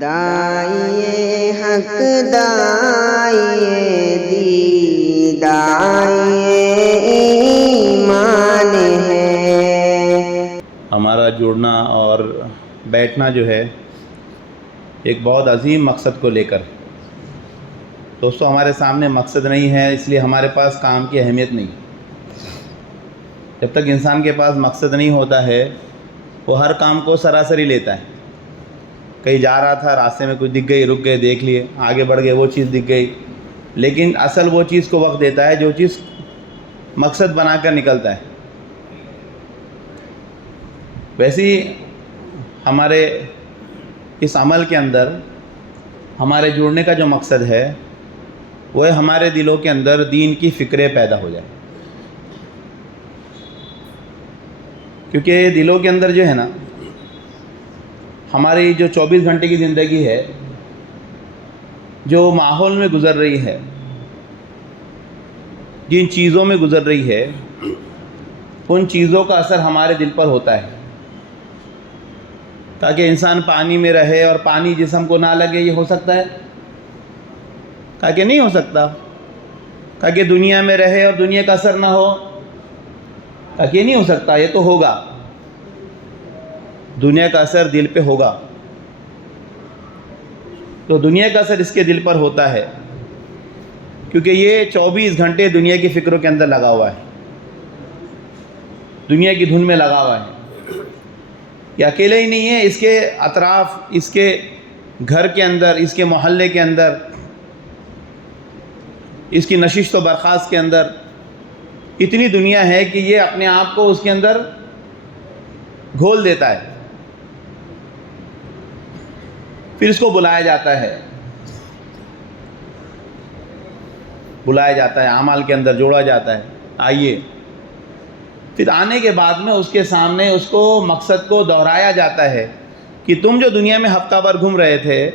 داعیے حق داعیے دین داعیے ایمان ہے۔ ہمارا جڑنا اور بیٹھنا جو ہے ایک بہت عظیم مقصد کو لے کر۔ دوستو، ہمارے سامنے مقصد نہیں ہے، اس لیے ہمارے پاس کام کی اہمیت نہیں۔ جب تک انسان کے پاس مقصد نہیں ہوتا ہے وہ ہر کام کو سراسری لیتا ہے۔ کہیں جا رہا تھا، راستے میں کچھ دکھ گئی، رک گئے، دیکھ لیے، آگے بڑھ گئے، وہ چیز دکھ گئی، لیکن اصل وہ چیز کو وقت دیتا ہے جو چیز مقصد بنا کر نکلتا ہے۔ ویسے ہی ہمارے اس عمل کے اندر ہمارے جڑنے کا جو مقصد ہے وہ ہے ہمارے دلوں کے اندر دین کی فکریں پیدا ہو جائیں، کیونکہ دلوں کے اندر جو ہے نا، ہماری جو 24 گھنٹے کی زندگی ہے، جو ماحول میں گزر رہی ہے، جن چیزوں میں گزر رہی ہے، ان چیزوں کا اثر ہمارے دل پر ہوتا ہے۔ تاکہ انسان پانی میں رہے اور پانی جسم کو نہ لگے، یہ ہو سکتا ہے؟ تاکہ نہیں ہو سکتا۔ تاکہ دنیا میں رہے اور دنیا کا اثر نہ ہو، تاکہ یہ نہیں ہو سکتا، یہ تو ہوگا۔ دنیا کا اثر دل پہ ہوگا، تو دنیا کا اثر اس کے دل پر ہوتا ہے، کیونکہ یہ 24 گھنٹے دنیا کی فکروں کے اندر لگا ہوا ہے، دنیا کی دھن میں لگا ہوا ہے۔ یہ اکیلے ہی نہیں ہے، اس کے اطراف، اس کے گھر کے اندر، اس کے محلے کے اندر، اس کی نشست و برخاست کے اندر اتنی دنیا ہے کہ یہ اپنے آپ کو اس کے اندر گھول دیتا ہے۔ پھر اس کو بلایا جاتا ہے، اعمال کے اندر جوڑا جاتا ہے، آئیے۔ پھر آنے کے بعد میں اس کے سامنے اس کو مقصد کو دہرایا جاتا ہے کہ تم جو دنیا میں ہفتہ بھر گھوم رہے تھے،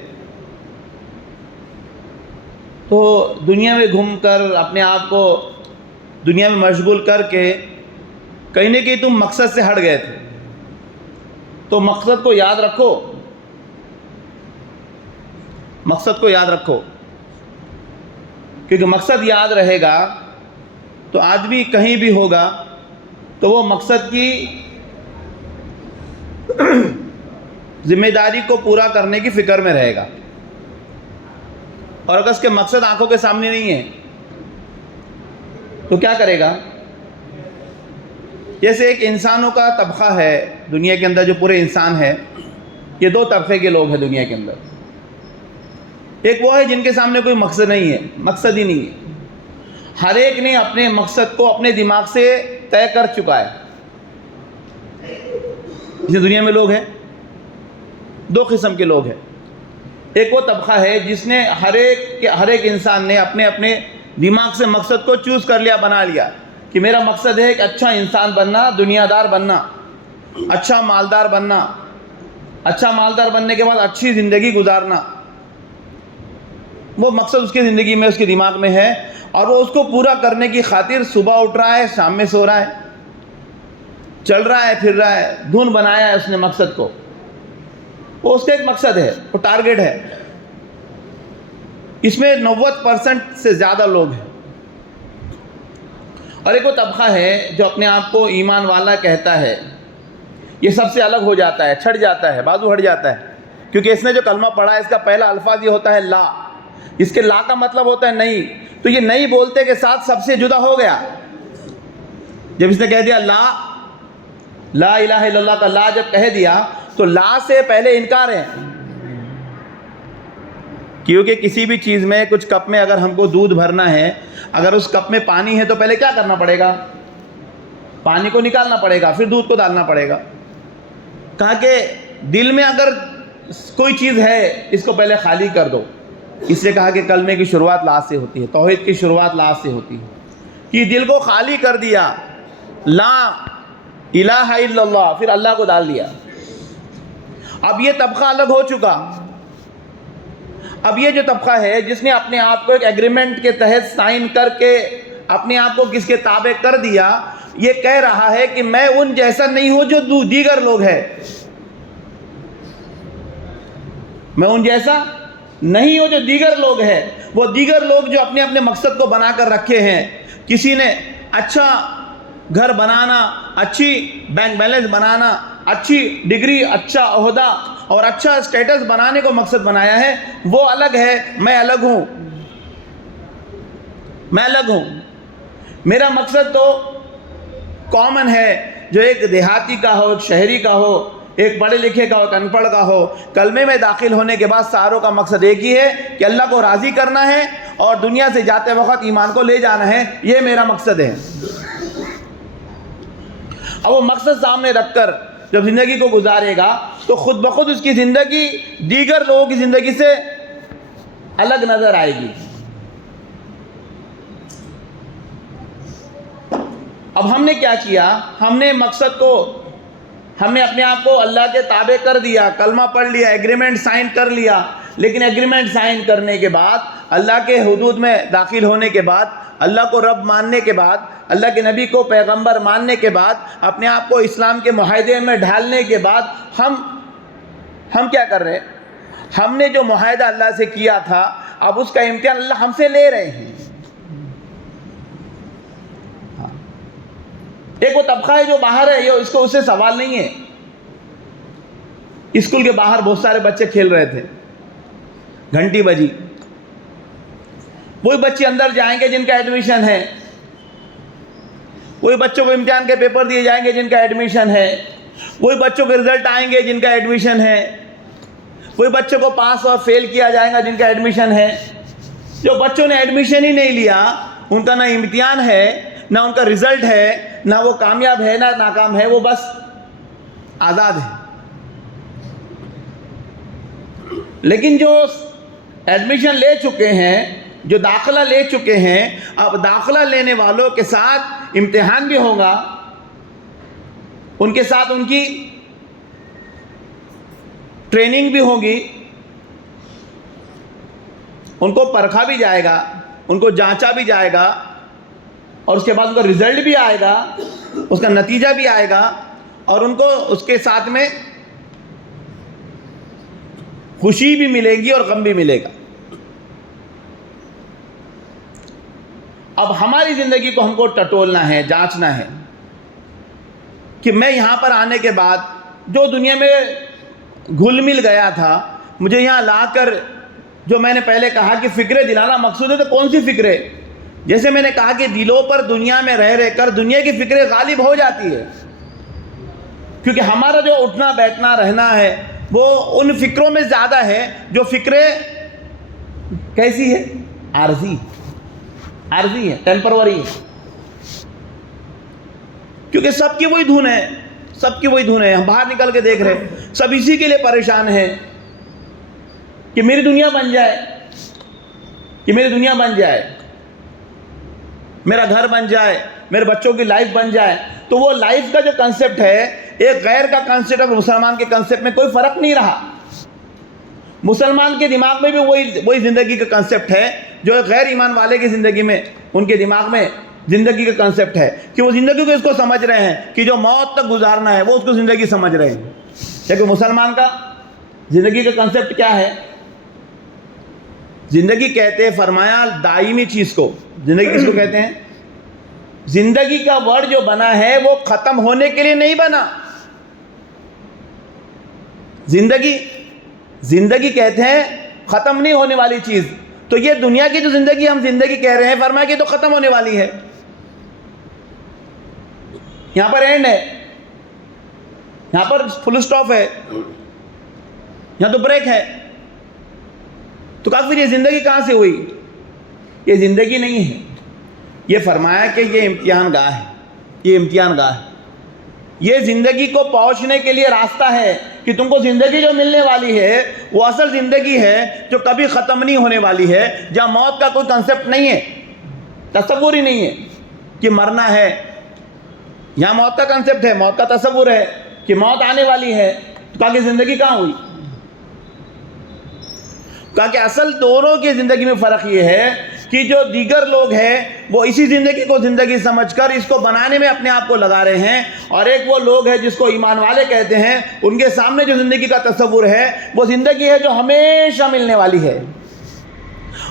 تو دنیا میں گھوم کر اپنے آپ کو دنیا میں مشغول کر کے کہیں نہ کہیں تم مقصد سے ہٹ گئے تھے، تو مقصد کو یاد رکھو، مقصد کو یاد رکھو، کیونکہ مقصد یاد رہے گا تو آدمی کہیں بھی ہوگا تو وہ مقصد کی ذمہ داری کو پورا کرنے کی فکر میں رہے گا۔ اور اگر اس کے مقصد آنکھوں کے سامنے نہیں ہے تو کیا کرے گا؟ جیسے ایک انسانوں کا طبقہ ہے دنیا کے اندر، جو پورے انسان ہے، یہ دو طبقے کے لوگ ہیں دنیا کے اندر۔ ایک وہ ہے جن کے سامنے کوئی مقصد نہیں ہے، مقصد ہی نہیں ہے۔ ہر ایک نے اپنے مقصد کو اپنے دماغ سے طے کر چکا ہے۔ اس دنیا میں لوگ ہیں، دو قسم کے لوگ ہیں۔ ایک وہ طبقہ ہے جس نے ہر ایک انسان نے اپنے اپنے دماغ سے مقصد کو چوز کر لیا، بنا لیا کہ میرا مقصد ہے ایک اچھا انسان بننا، دنیا دار بننا، اچھا مالدار بننا، اچھا مالدار بننے کے بعد اچھی زندگی گزارنا۔ وہ مقصد اس کی زندگی میں، اس کے دماغ میں ہے، اور وہ اس کو پورا کرنے کی خاطر صبح اٹھ رہا ہے، شام میں سو رہا ہے، چل رہا ہے، پھر رہا ہے، دھن بنایا ہے اس نے مقصد کو۔ وہ اس کا ایک مقصد ہے، وہ ٹارگٹ ہے۔ اس میں 90% سے زیادہ لوگ ہیں۔ اور ایک وہ طبقہ ہے جو اپنے آپ کو ایمان والا کہتا ہے، یہ سب سے الگ ہو جاتا ہے، چھٹ جاتا ہے، بازو ہٹ جاتا ہے، کیونکہ اس نے جو کلمہ پڑھا ہے اس کا پہلا الفاظ یہ ہوتا ہے لا۔ اس کے لا کا مطلب ہوتا ہے نہیں، تو یہ نہیں بولتے کے ساتھ سب سے جدا ہو گیا۔ جب اس نے کہہ دیا لا الہ الا اللہ کا لا جب کہہ دیا تو لا سے پہلے انکار ہے، کیونکہ کسی بھی چیز میں، کچھ کپ میں اگر ہم کو دودھ بھرنا ہے، اگر اس کپ میں پانی ہے تو پہلے کیا کرنا پڑے گا؟ پانی کو نکالنا پڑے گا، پھر دودھ کو ڈالنا پڑے گا۔ کہا کہ دل میں اگر کوئی چیز ہے اس کو پہلے خالی کر دو۔ اس لیے کہا کہ کلمے کی شروعات لا سے ہوتی ہے، توحید کی شروعات لا سے ہوتی ہے، کہ دل کو خالی کر دیا، لا الہ الا اللہ، پھر اللہ کو ڈال دیا۔ اب یہ طبقہ الگ ہو چکا۔ اب یہ جو طبقہ ہے جس نے اپنے آپ کو ایک ایگریمنٹ کے تحت سائن کر کے اپنے آپ کو کس کے تابع کر دیا، یہ کہہ رہا ہے کہ میں ان جیسا نہیں ہوں جو دیگر لوگ ہیں۔ میں ان جیسا نہیں ہوں جو دیگر لوگ ہیں. وہ دیگر لوگ جو اپنے اپنے مقصد کو بنا کر رکھے ہیں. کسی نے اچھا گھر بنانا، اچھی بینک بیلنس بنانا، اچھی ڈگری، اچھا عہدہ اور اچھا اسٹیٹس بنانے کو مقصد بنایا ہے. وہ الگ ہے، میں الگ ہوں. میں الگ ہوں. میرا مقصد تو کامن ہے، جو ایک دیہاتی کا ہو، ایک شہری کا ہو، ایک پڑھے لکھے کا ہو، ایک ان پڑھ کا ہو. کلمے میں داخل ہونے کے بعد ساروں کا مقصد ایک ہی ہے کہ اللہ کو راضی کرنا ہے اور دنیا سے جاتے وقت ایمان کو لے جانا ہے. یہ میرا مقصد ہے. اب وہ مقصد سامنے رکھ کر جب زندگی کو گزارے گا تو خود بخود اس کی زندگی دیگر لوگوں کی زندگی سے الگ نظر آئے گی. اب ہم نے کیا کیا؟ ہم نے مقصد کو، ہم نے اپنے آپ کو اللہ کے تابع کر دیا، کلمہ پڑھ لیا، ایگریمنٹ سائن کر لیا. لیکن ایگریمنٹ سائن کرنے کے بعد، اللہ کے حدود میں داخل ہونے کے بعد، اللہ کو رب ماننے کے بعد، اللہ کے نبی کو پیغمبر ماننے کے بعد، اپنے آپ کو اسلام کے معاہدے میں ڈھالنے کے بعد ہم کیا کر رہے ہیں؟ ہم نے جو معاہدہ اللہ سے کیا تھا، اب اس کا امتحان اللہ ہم سے لے رہے ہیں. ایک وہ طبقہ ہے جو باہر ہے، اس کو اس سے سوال نہیں ہے. اسکول کے باہر بہت سارے بچے کھیل رہے تھے، گھنٹی بجی. وہی بچے اندر جائیں گے جن کا ایڈمیشن ہے، وہی بچوں کو امتحان کے پیپر دیے جائیں گے جن کا ایڈمیشن ہے، وہی بچوں کے رزلٹ آئیں گے جن کا ایڈمیشن ہے، وہی بچوں کو پاس اور فیل کیا جائے گا جن کا ایڈمیشن ہے. جو بچوں نے ایڈمیشن ہی نہیں لیا، ان کا نہ امتحان ہے، نہ ان کا رزلٹ ہے، نہ وہ کامیاب ہے نہ ناکام ہے، وہ بس آزاد ہے. لیکن جو ایڈمیشن لے چکے ہیں، جو داخلہ لے چکے ہیں، اب داخلہ لینے والوں کے ساتھ امتحان بھی ہوگا، ان کے ساتھ ان کی ٹریننگ بھی ہوگی، ان کو پرکھا بھی جائے گا، ان کو جانچا بھی جائے گا، اور اس کے بعد ان کا رزلٹ بھی آئے گا، اس کا نتیجہ بھی آئے گا، اور ان کو اس کے ساتھ میں خوشی بھی ملے گی اور غم بھی ملے گا. اب ہماری زندگی کو ہم کو ٹٹولنا ہے، جانچنا ہے کہ میں یہاں پر آنے کے بعد جو دنیا میں گھل مل گیا تھا، مجھے یہاں لا کر جو میں نے پہلے کہا کہ فکریں دلانا مقصود ہے، تو کون سی فکریں؟ جیسے میں نے کہا کہ دلوں پر دنیا میں رہ کر دنیا کی فکریں غالب ہو جاتی ہے، کیونکہ ہمارا جو اٹھنا بیٹھنا رہنا ہے وہ ان فکروں میں زیادہ ہے جو فکریں کیسی ہے؟ عارضی ہے، ٹیمپروری ہے. کیونکہ سب کی وہی دھن ہے، سب کی وہی دھن ہے. ہم باہر نکل کے دیکھ رہے، سب اسی کے لیے پریشان ہیں کہ میری دنیا بن جائے، کہ میری دنیا بن جائے، میرا گھر بن جائے، میرے بچوں کی لائف بن جائے. تو وہ لائف کا جو کنسپٹ ہے، ایک غیر کا کنسپٹ اور مسلمان کے کنسپٹ میں کوئی فرق نہیں رہا. مسلمان کے دماغ میں بھی وہی زندگی کا کنسپٹ ہے جو ایک غیر ایمان والے کی زندگی میں، ان کے دماغ میں زندگی کا کنسپٹ ہے کہ وہ زندگی کو اس کو سمجھ رہے ہیں کہ جو موت تک گزارنا ہے وہ اس کو زندگی سمجھ رہے ہیں. لیکن مسلمان کا زندگی کا کنسپٹ کیا ہے؟ زندگی کہتے ہیں، فرمایا دائمی چیز کو. زندگی کس کو کہتے ہیں؟ زندگی کا ورڈ جو بنا ہے وہ ختم ہونے کے لیے نہیں بنا. زندگی کہتے ہیں ختم نہیں ہونے والی چیز. تو یہ دنیا کی جو زندگی ہم زندگی کہہ رہے ہیں، فرمایا کہ تو ختم ہونے والی ہے. یہاں پر اینڈ ہے، یہاں پر فل سٹاپ ہے، یہاں تو بریک ہے. تو کہا پھر یہ زندگی کہاں سے ہوئی؟ یہ زندگی نہیں ہے. یہ فرمایا کہ یہ امتحان گاہ ہے، یہ امتحان گاہ ہے. یہ زندگی کو پہنچنے کے لیے راستہ ہے کہ تم کو زندگی جو ملنے والی ہے وہ اصل زندگی ہے جو کبھی ختم نہیں ہونے والی ہے، جہاں موت کا کوئی کنسپٹ نہیں ہے، تصور ہی نہیں ہے کہ مرنا ہے. یہاں موت کا کنسپٹ ہے، موت کا تصور ہے کہ موت آنے والی ہے. تو کہا کہ زندگی کہاں ہوئی؟ کہا کہ اصل دونوں کی زندگی میں فرق یہ ہے کہ کہ جو دیگر لوگ ہیں وہ اسی زندگی کو زندگی سمجھ کر اس کو بنانے میں اپنے آپ کو لگا رہے ہیں، اور ایک وہ لوگ ہیں جس کو ایمان والے کہتے ہیں، ان کے سامنے جو زندگی کا تصور ہے وہ زندگی ہے جو ہمیشہ ملنے والی ہے،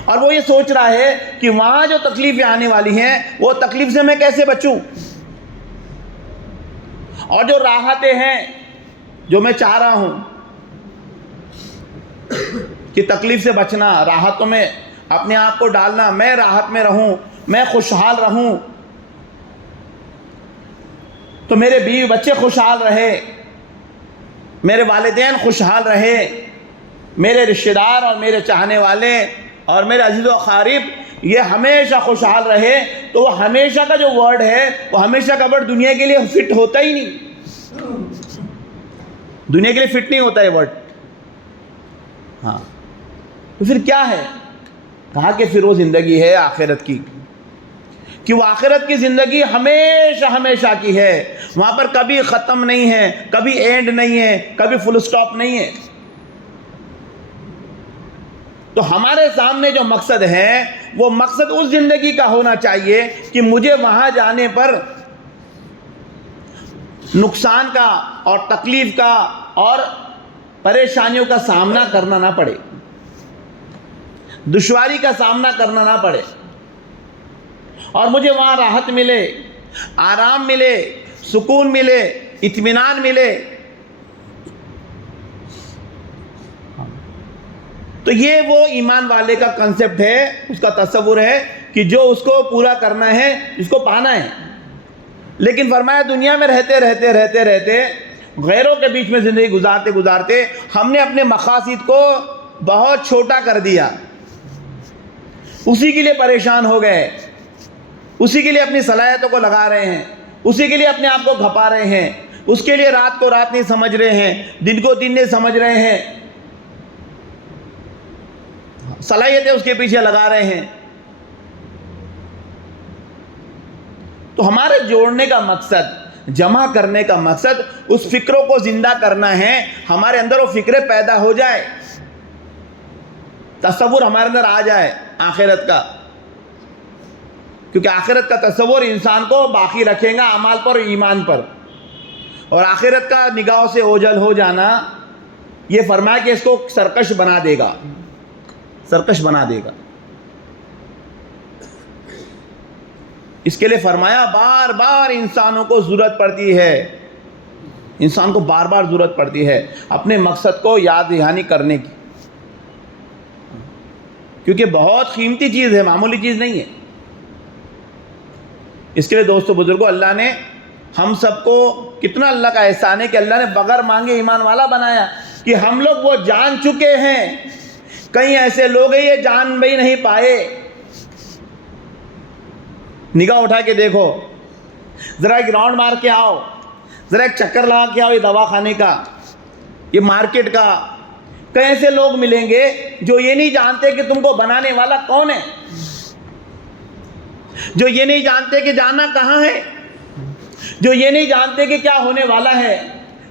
اور وہ یہ سوچ رہا ہے کہ وہاں جو تکلیفیں آنے والی ہیں وہ تکلیف سے میں کیسے بچوں، اور جو راحتیں ہیں جو میں چاہ رہا ہوں کہ تکلیف سے بچنا، راحتوں میں اپنے آپ کو ڈالنا، میں راحت میں رہوں، میں خوشحال رہوں، تو میرے بیوی بچے خوشحال رہے، میرے والدین خوشحال رہے، میرے رشتہ دار اور میرے چاہنے والے اور میرے عزیز و اقارب یہ ہمیشہ خوشحال رہے، تو وہ ہمیشہ کا جو ورڈ ہے وہ ہمیشہ کا ورڈ دنیا کے لیے فٹ ہوتا ہی نہیں، دنیا کے لیے فٹ نہیں ہوتا ہے ورڈ۔ ہاں تو پھر کیا ہے؟ کہا کہ پھر وہ زندگی ہے آخرت کی، کہ وہ آخرت کی زندگی ہمیشہ ہمیشہ کی ہے، وہاں پر کبھی ختم نہیں ہے، کبھی اینڈ نہیں ہے، کبھی فل سٹاپ نہیں ہے۔ تو ہمارے سامنے جو مقصد ہے وہ مقصد اس زندگی کا ہونا چاہیے کہ مجھے وہاں جانے پر نقصان کا اور تکلیف کا اور پریشانیوں کا سامنا کرنا نہ پڑے، دشواری کا سامنا کرنا نہ پڑے، اور مجھے وہاں راحت ملے، آرام ملے، سکون ملے، اطمینان ملے۔ تو یہ وہ ایمان والے کا کنسپٹ ہے، اس کا تصور ہے کہ جو اس کو پورا کرنا ہے، اس کو پانا ہے۔ لیکن فرمایا دنیا میں رہتے رہتے رہتے رہتے غیروں کے بیچ میں زندگی گزارتے گزارتے ہم نے اپنے مقاصد کو بہت چھوٹا کر دیا، اسی کے لیے پریشان ہو گئے، اسی کے لیے اپنی صلاحیتوں کو لگا رہے ہیں، اسی کے لیے اپنے آپ کو گھپا رہے ہیں، اس کے لیے رات کو رات نہیں سمجھ رہے ہیں، دن کو دن نہیں سمجھ رہے ہیں، صلاحیتیں اس کے پیچھے لگا رہے ہیں۔ تو ہمارے جوڑنے کا مقصد، جمع کرنے کا مقصد اس فکروں کو زندہ کرنا ہے، ہمارے اندر وہ فکریں پیدا ہو جائے، تصور ہمارے اندر آ جائے آخرت کا، کیونکہ آخرت کا تصور انسان کو باقی رکھے گا اعمال پر اور ایمان پر، اور آخرت کا نگاہوں سے اوجھل ہو جانا یہ فرمایا کہ اس کو سرکش بنا دے گا، سرکش بنا دے گا۔ اس کے لیے فرمایا بار بار انسانوں کو ضرورت پڑتی ہے، انسان کو بار بار ضرورت پڑتی ہے اپنے مقصد کو یاد دہانی کرنے کی، کیونکہ بہت قیمتی چیز ہے، معمولی چیز نہیں ہے۔ اس کے لیے دوستو بزرگوں، اللہ نے ہم سب کو کتنا اللہ کا احسان ہے کہ اللہ نے بغیر مانگے ایمان والا بنایا، کہ ہم لوگ وہ جان چکے ہیں، کئی ایسے لوگ ہیں یہ جان بھی نہیں پائے۔ نگاہ اٹھا کے دیکھو، ذرا ایک راؤنڈ مار کے آؤ، ذرا ایک چکر لگا کے آؤ، یہ دواخانے کا، یہ مارکیٹ کا، کئی ایسے لوگ ملیں گے جو یہ نہیں جانتے کہ تم کو بنانے والا کون ہے، جو یہ نہیں جانتے کہ جانا کہاں ہے، جو یہ نہیں جانتے کہ کیا ہونے والا ہے،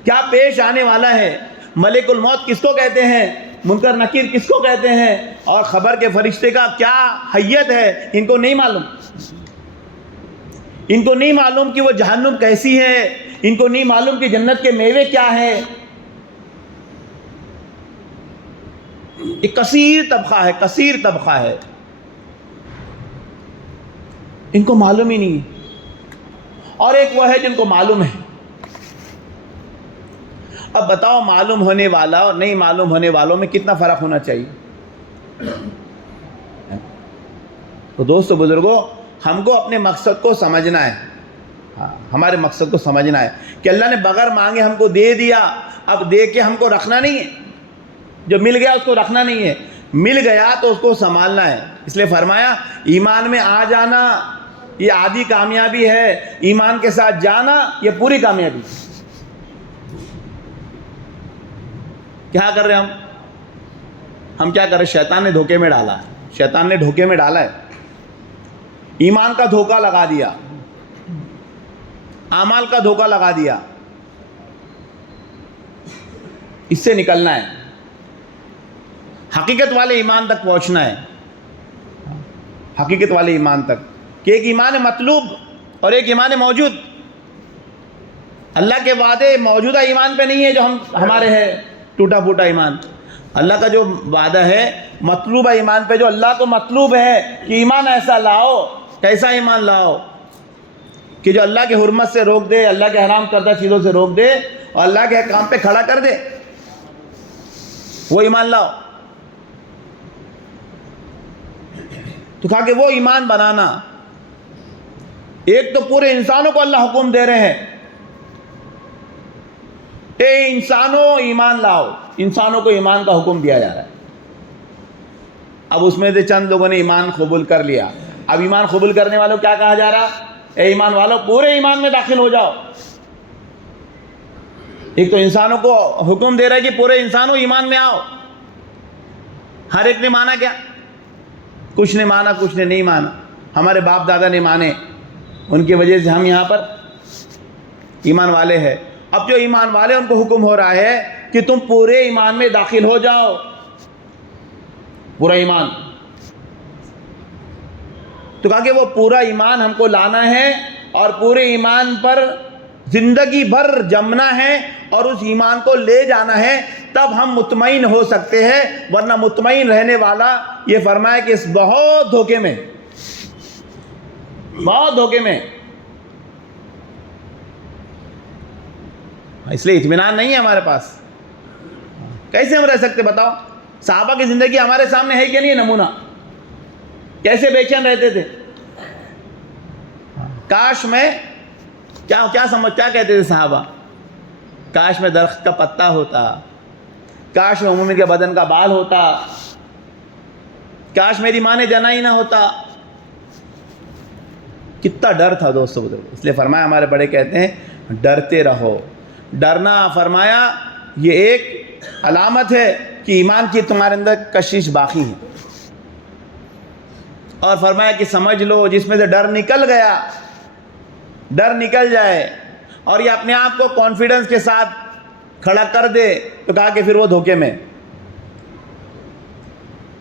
کیا پیش آنے والا ہے، ملک الموت کس کو کہتے ہیں، منکر نکیر کس کو کہتے ہیں، اور خبر کے فرشتے کا کیا حیت ہے، ان کو نہیں معلوم، ان کو نہیں معلوم کہ وہ جہنم کیسی ہے، ان کو نہیں معلوم کہ جنت کے میوے کیا ہے۔ ایک کثیر طبقہ ہے، کثیر طبقہ ہے، ان کو معلوم ہی نہیں ہے، اور ایک وہ ہے جن کو معلوم ہے۔ اب بتاؤ معلوم ہونے والا اور نہیں معلوم ہونے والوں میں کتنا فرق ہونا چاہیے؟ تو دوستو بزرگوں، ہم کو اپنے مقصد کو سمجھنا ہے، ہمارے مقصد کو سمجھنا ہے کہ اللہ نے بغیر مانگے ہم کو دے دیا، اب دے کے ہم کو رکھنا نہیں ہے، جو مل گیا اس کو رکھنا نہیں ہے، مل گیا تو اس کو سنبھالنا ہے۔ اس لیے فرمایا ایمان میں آ جانا یہ آدھی کامیابی ہے، ایمان کے ساتھ جانا یہ پوری کامیابی ہے۔ کیا کر رہے ہم کیا کر رہے؟ شیطان نے دھوکے میں ڈالا ہے، شیطان نے دھوکے میں ڈالا ہے، ایمان کا دھوکہ لگا دیا، اعمال کا دھوکہ لگا دیا۔ اس سے نکلنا ہے، حقیقت والے ایمان تک پہنچنا ہے۔ حقیقت والے ایمان تک، کہ ایک ایمان مطلوب اور ایک ایمان موجود۔ اللہ کے وعدے موجودہ ایمان پہ نہیں ہے جو ہمارے ہے ٹوٹا پھوٹا ایمان۔ اللہ کا جو وعدہ ہے مطلوبہ ایمان پہ، جو اللہ کو مطلوب ہے کہ ایمان ایسا لاؤ، کیسا ایمان لاؤ کہ جو اللہ کے حرمت سے روک دے، اللہ کے حرام کردہ چیزوں سے روک دے اور اللہ کے کام پہ کھڑا کر دے، وہ ایمان لاؤ۔ تو کہا کہ وہ ایمان بنانا، ایک تو پورے انسانوں کو اللہ حکم دے رہے ہیں، اے انسانوں ایمان لاؤ، انسانوں کو ایمان کا حکم دیا جا رہا ہے۔ اب اس میں سے چند لوگوں نے ایمان قبول کر لیا، اب ایمان قبول کرنے والوں کیا کہا جا رہا؟ اے ایمان والوں پورے ایمان میں داخل ہو جاؤ۔ ایک تو انسانوں کو حکم دے رہا ہے کہ پورے انسانوں ایمان میں آؤ۔ ہر ایک نے مانا کیا؟ کچھ نے مانا، کچھ نے نہیں مانا۔ ہمارے باپ دادا نے مانے، ان کی وجہ سے ہم یہاں پر ایمان والے ہیں۔ اب جو ایمان والے ان کو حکم ہو رہا ہے کہ تم پورے ایمان میں داخل ہو جاؤ، پورا ایمان۔ تو کہا کہ وہ پورا ایمان ہم کو لانا ہے اور پورے ایمان پر زندگی بھر جمنا ہے اور اس ایمان کو لے جانا ہے، تب ہم مطمئن ہو سکتے ہیں، ورنہ مطمئن رہنے والا یہ فرمایا کہ اس بہت دھوکے میں، بہت دھوکے میں۔ اس لیے اطمینان نہیں ہے ہمارے پاس۔ کیسے ہم رہ سکتے بتاؤ؟ صحابہ کی زندگی ہمارے سامنے ہے کہ نہیں نمونہ؟ کیسے بے چین رہتے تھے؟ کاش میں کیا کہتے تھے صحابہ؟ کاش میں درخت کا پتا ہوتا، کاش میں مومن کے بدن کا بال ہوتا، کاش میری ماں نے جنا ہی نہ ہوتا۔ کتنا ڈر تھا دوستو بزرگ۔ اس لیے فرمایا ہمارے بڑے کہتے ہیں ڈرتے رہو۔ ڈرنا فرمایا یہ ایک علامت ہے کہ ایمان کی تمہارے اندر کشش باقی ہے، اور فرمایا کہ سمجھ لو جس میں سے ڈر نکل گیا، ڈر نکل جائے اور یہ اپنے آپ کو کانفیڈنس کے ساتھ کھڑا کر دے، تو کہا کہ پھر وہ دھوکے میں۔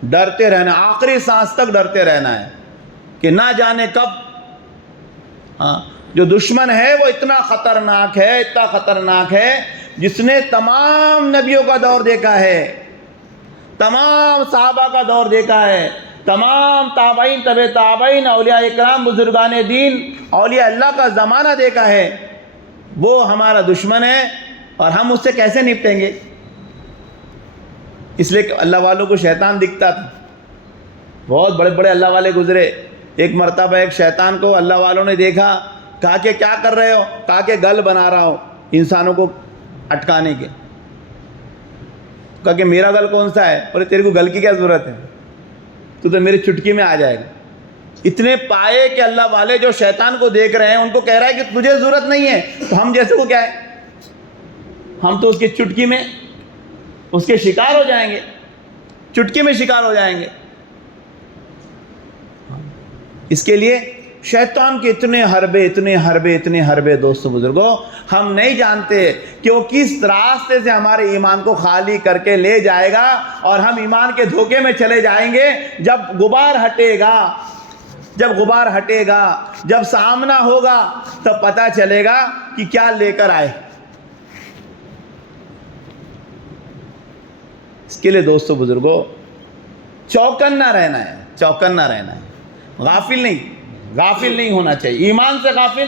ڈرتے رہنا، آخری سانس تک ڈرتے رہنا ہے کہ نہ جانے کب جو دشمن ہے وہ اتنا خطرناک ہے، اتنا خطرناک ہے، جس نے تمام نبیوں کا دور دیکھا ہے، تمام صحابہ کا دور دیکھا ہے، تمام تابعین، تبع تابعین، اولیاء اکرام، بزرگان دین، اولیاء اللہ کا زمانہ دیکھا ہے، وہ ہمارا دشمن ہے اور ہم اس سے کیسے نپٹیں گے؟ اس لیے کہ اللہ والوں کو شیطان دکھتا تھا، بہت بڑے بڑے اللہ والے گزرے۔ ایک مرتبہ ایک شیطان کو اللہ والوں نے دیکھا، کہا کہ کیا کر رہے ہو؟ کہا کہ گل بنا رہا ہوں انسانوں کو اٹکانے کے۔ کہا کہ میرا گل کون سا ہے؟ بولے تیرے کو گل کی کیا ضرورت ہے، تو میری چٹکی میں آ جائے گا۔ اتنے پائے کہ اللہ والے جو شیطان کو دیکھ رہے ہیں ان کو کہہ رہا ہے کہ تجھے ضرورت نہیں ہے، تو ہم جیسے کو کیا ہے، ہم تو اس کی چٹکی میں اس کے شکار ہو جائیں گے، چٹکی میں شکار ہو جائیں گے۔ اس کے لیے شیطان کے اتنے حربے دوستو بزرگوں، ہم نہیں جانتے کہ وہ کس راستے سے ہمارے ایمان کو خالی کر کے لے جائے گا، اور ہم ایمان کے دھوکے میں چلے جائیں گے۔ جب غبار ہٹے گا، جب سامنا ہوگا، تب پتہ چلے گا کہ کیا لے کر آئے۔ اس کے لیے دوستو بزرگوں چوکنا رہنا ہے، غافل نہیں ہونا چاہیے، ایمان سے غافل۔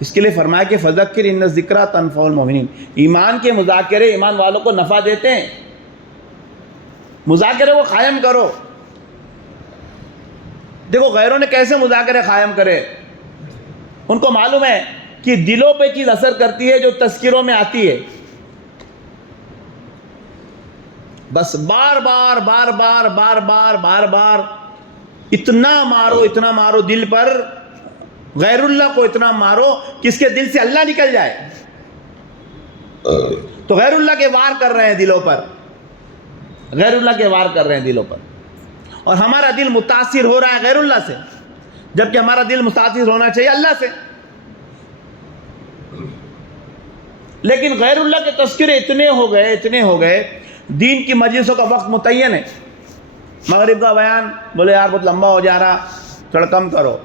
اس کے لیے فرمایا کہ فذکر ان الذکریٰ تنفع المؤمنین، ایمان کے مذاکرے ایمان والوں کو نفع دیتے ہیں۔ مذاکرے کو قائم کرو۔ دیکھو غیروں نے کیسے مذاکرے قائم کرے، ان کو معلوم ہے کہ دلوں پہ چیز اثر کرتی ہے جو تذکروں میں آتی ہے۔ بس بار بار اتنا مارو دل پر، غیر اللہ کو اتنا مارو کہ اس کے دل سے اللہ نکل جائے۔ تو غیر اللہ کے وار کر رہے ہیں دلوں پر، اور ہمارا دل متاثر ہو رہا ہے غیر اللہ سے، جبکہ ہمارا دل متاثر ہونا چاہیے اللہ سے۔ لیکن غیر اللہ کے تذکرے اتنے ہو گئے، دین کی مجلسوں کا وقت متعین ہے، مغرب کا بیان بولے یار بہت لمبا ہو جا رہا, تھوڑا کم کرو.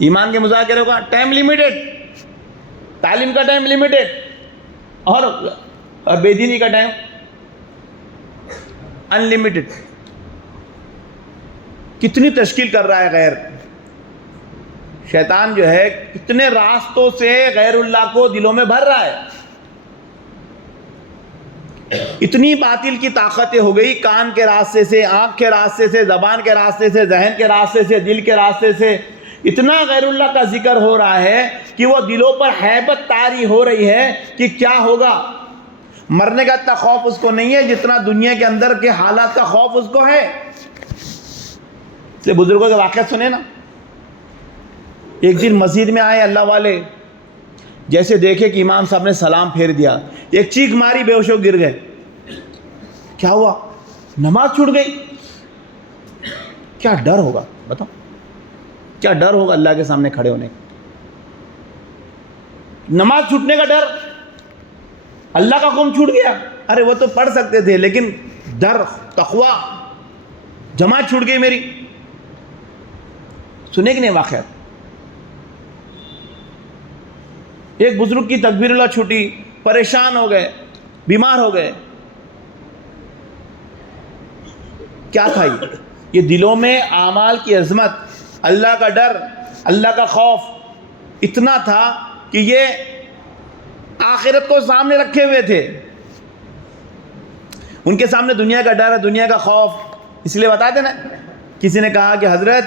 ایمان کے مذاکروں کا ٹائم لمیٹڈ, تعلیم کا ٹائم لمیٹڈ, اور بے دینی کا ٹائم انلمیٹڈ. کتنی تشکیل کر رہا ہے غیر. شیطان جو ہے کتنے راستوں سے غیر اللہ کو دلوں میں بھر رہا ہے. اتنی باطل کی طاقتیں ہو گئی, کان کے راستے سے, آنکھ کے راستے سے, زبان کے راستے سے, ذہن کے راستے سے, دل کے راستے سے اتنا غیر اللہ کا ذکر ہو رہا ہے کہ وہ دلوں پر ہیبت طاری ہو رہی ہے کہ کیا ہوگا. مرنے کا اتنا خوف اس کو نہیں ہے جتنا دنیا کے اندر کے حالات کا خوف اس کو ہے. اس لیے بزرگوں کے واقعات سنے نا. ایک دن مسجد میں آئے اللہ والے, جیسے دیکھے کہ امام صاحب نے سلام پھیر دیا, ایک چیخ ماری, بے ہوش ہو گر گئے. کیا ہوا؟ نماز چھوٹ گئی. کیا ڈر ہوگا بتاؤ, کیا ڈر ہوگا اللہ کے سامنے کھڑے ہونے کا؟ نماز چھوٹنے کا ڈر, اللہ کا حکم چھوٹ گیا. ارے وہ تو پڑھ سکتے تھے, لیکن ڈر, تقوی, جماعت چھوٹ گئی میری. سنے کہ نہیں واقعات؟ ایک بزرگ کی تکبیر اللہ چھوٹی, پریشان ہو گئے, بیمار ہو گئے. کیا تھا یہ دلوں میں اعمال کی عظمت, اللہ کا ڈر, اللہ کا خوف اتنا تھا کہ یہ آخرت کو سامنے رکھے ہوئے تھے. ان کے سامنے دنیا کا ڈر, دنیا کا خوف. اس لیے بتاتے نا, کسی نے کہا کہ حضرت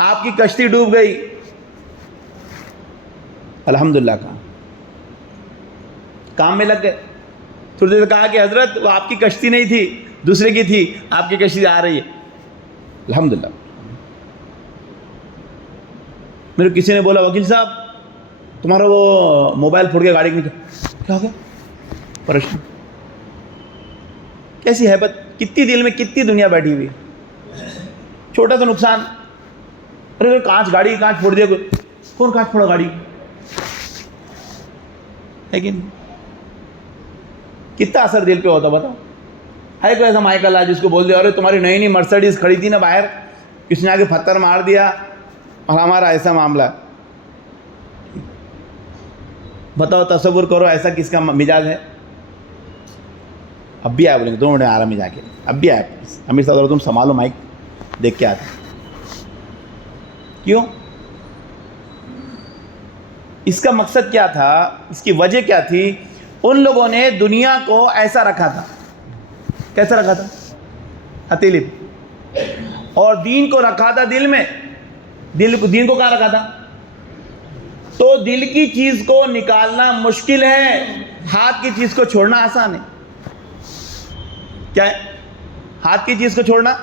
آپ کی کشتی ڈوب گئی, الحمدللہ کہا, کام میں لگ گئے. تھوڑی دیر کہا کہ حضرت وہ آپ کی کشتی نہیں تھی, دوسرے کی تھی, آپ کی کشتی آ رہی ہے, الحمدللہ. میرے کسی نے بولا وکیل صاحب تمہارا وہ موبائل پھوٹ گیا گاڑی میں, کیا ہو گیا؟ پریشان. کیسی ہیبت, کتنی دل میں کتنی دنیا بیٹھی ہوئی. چھوٹا سا نقصان, ارے کانچ, گاڑی کانچ پھوڑ دیا. کون کانچ پھوڑا گاڑی ہے کہ نہیں؟ کتنا اثر دل پہ ہوتا بتاؤ. ہے کوئی ایسا مائیکل آج جس کو بول دیا ارے تمہاری نئی نئی مرسڈیز کھڑی تھی نا باہر, کس نے آگے پتھر مار دیا اور ہمارا ایسا معاملہ. بتاؤ, تصور کرو ایسا کس کا مزاج ہے. اب بھی آئے, بولیں گے 2 منٹ آرام میں جا کے, اب بھی آئے امیر صاحب تم سنبھالو مائک, دیکھ کے آتے. کیوں؟ اس کا مقصد کیا تھا, اس کی وجہ کیا تھی؟ ان لوگوں نے دنیا کو ایسا رکھا تھا. کیسا رکھا تھا؟ ہتھیلی. اور دین کو رکھا تھا دل میں. دین کو کہاں رکھا تھا؟ تو دل کی چیز کو نکالنا مشکل ہے, ہاتھ کی چیز کو چھوڑنا آسان ہے. کیا ہے ہاتھ کی چیز کو چھوڑنا؟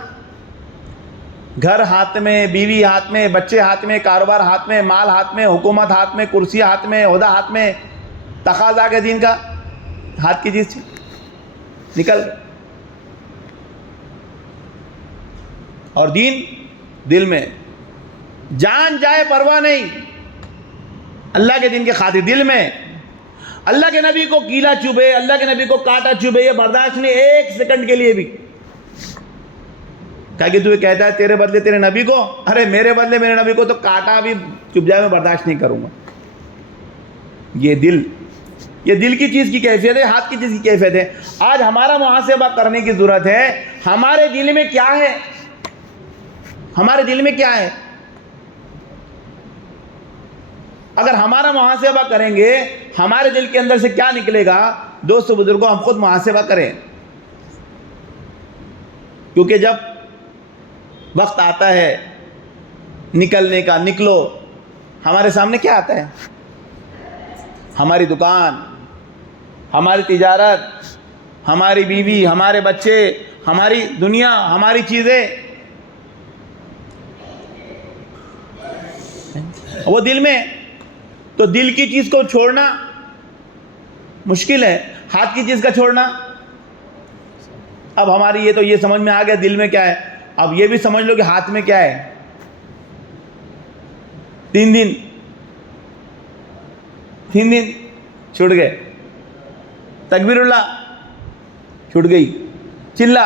گھر ہاتھ میں, بیوی ہاتھ میں, بچے ہاتھ میں, کاروبار ہاتھ میں, مال ہاتھ میں, حکومت ہاتھ میں, کرسی ہاتھ میں, عہدہ ہاتھ میں, تقاضا کے دین کا, ہاتھ کی چیز نکل. اور دین دل میں, جان جائے پرواہ نہیں, اللہ کے دین کے خاطر دل میں. اللہ کے نبی کو کیلا چبھے, اللہ کے نبی کو کانٹا چبھے, یہ برداشت نہیں ایک سیکنڈ کے لیے بھی. کہا کہ تو یہ کہتا ہے تیرے بدلے تیرے نبی کو, ارے میرے بدلے میرے نبی کو تو کانٹا بھی چبھ جائے میں برداشت نہیں کروں گا. یہ دل کی چیز کی کیفیت ہے, ہاتھ کی چیز کی کیفیت ہے. آج ہمارا محاسبہ کرنے کی ضرورت ہے. ہمارے دل میں کیا ہے, ہمارے دل میں کیا ہے؟ اگر ہمارا محاسبہ کریں گے ہمارے دل کے اندر سے کیا نکلے گا؟ دوستو بزرگوں, ہم خود محاسبہ کریں, کیونکہ جب وقت آتا ہے نکلنے کا, نکلو. ہمارے سامنے کیا آتا ہے؟ ہماری دکان, ہماری تجارت, ہماری بیوی, ہمارے بچے, ہماری دنیا, ہماری چیزیں, وہ دل میں. تو دل کی چیز کو چھوڑنا مشکل ہے, ہاتھ کی چیز کا چھوڑنا. اب ہماری تو یہ سمجھ میں آ گیا دل میں کیا ہے, اب یہ بھی سمجھ لو کہ ہاتھ میں کیا ہے. 3 دن چھوٹ گئے, تکبیر اللہ چھوٹ گئی, چلا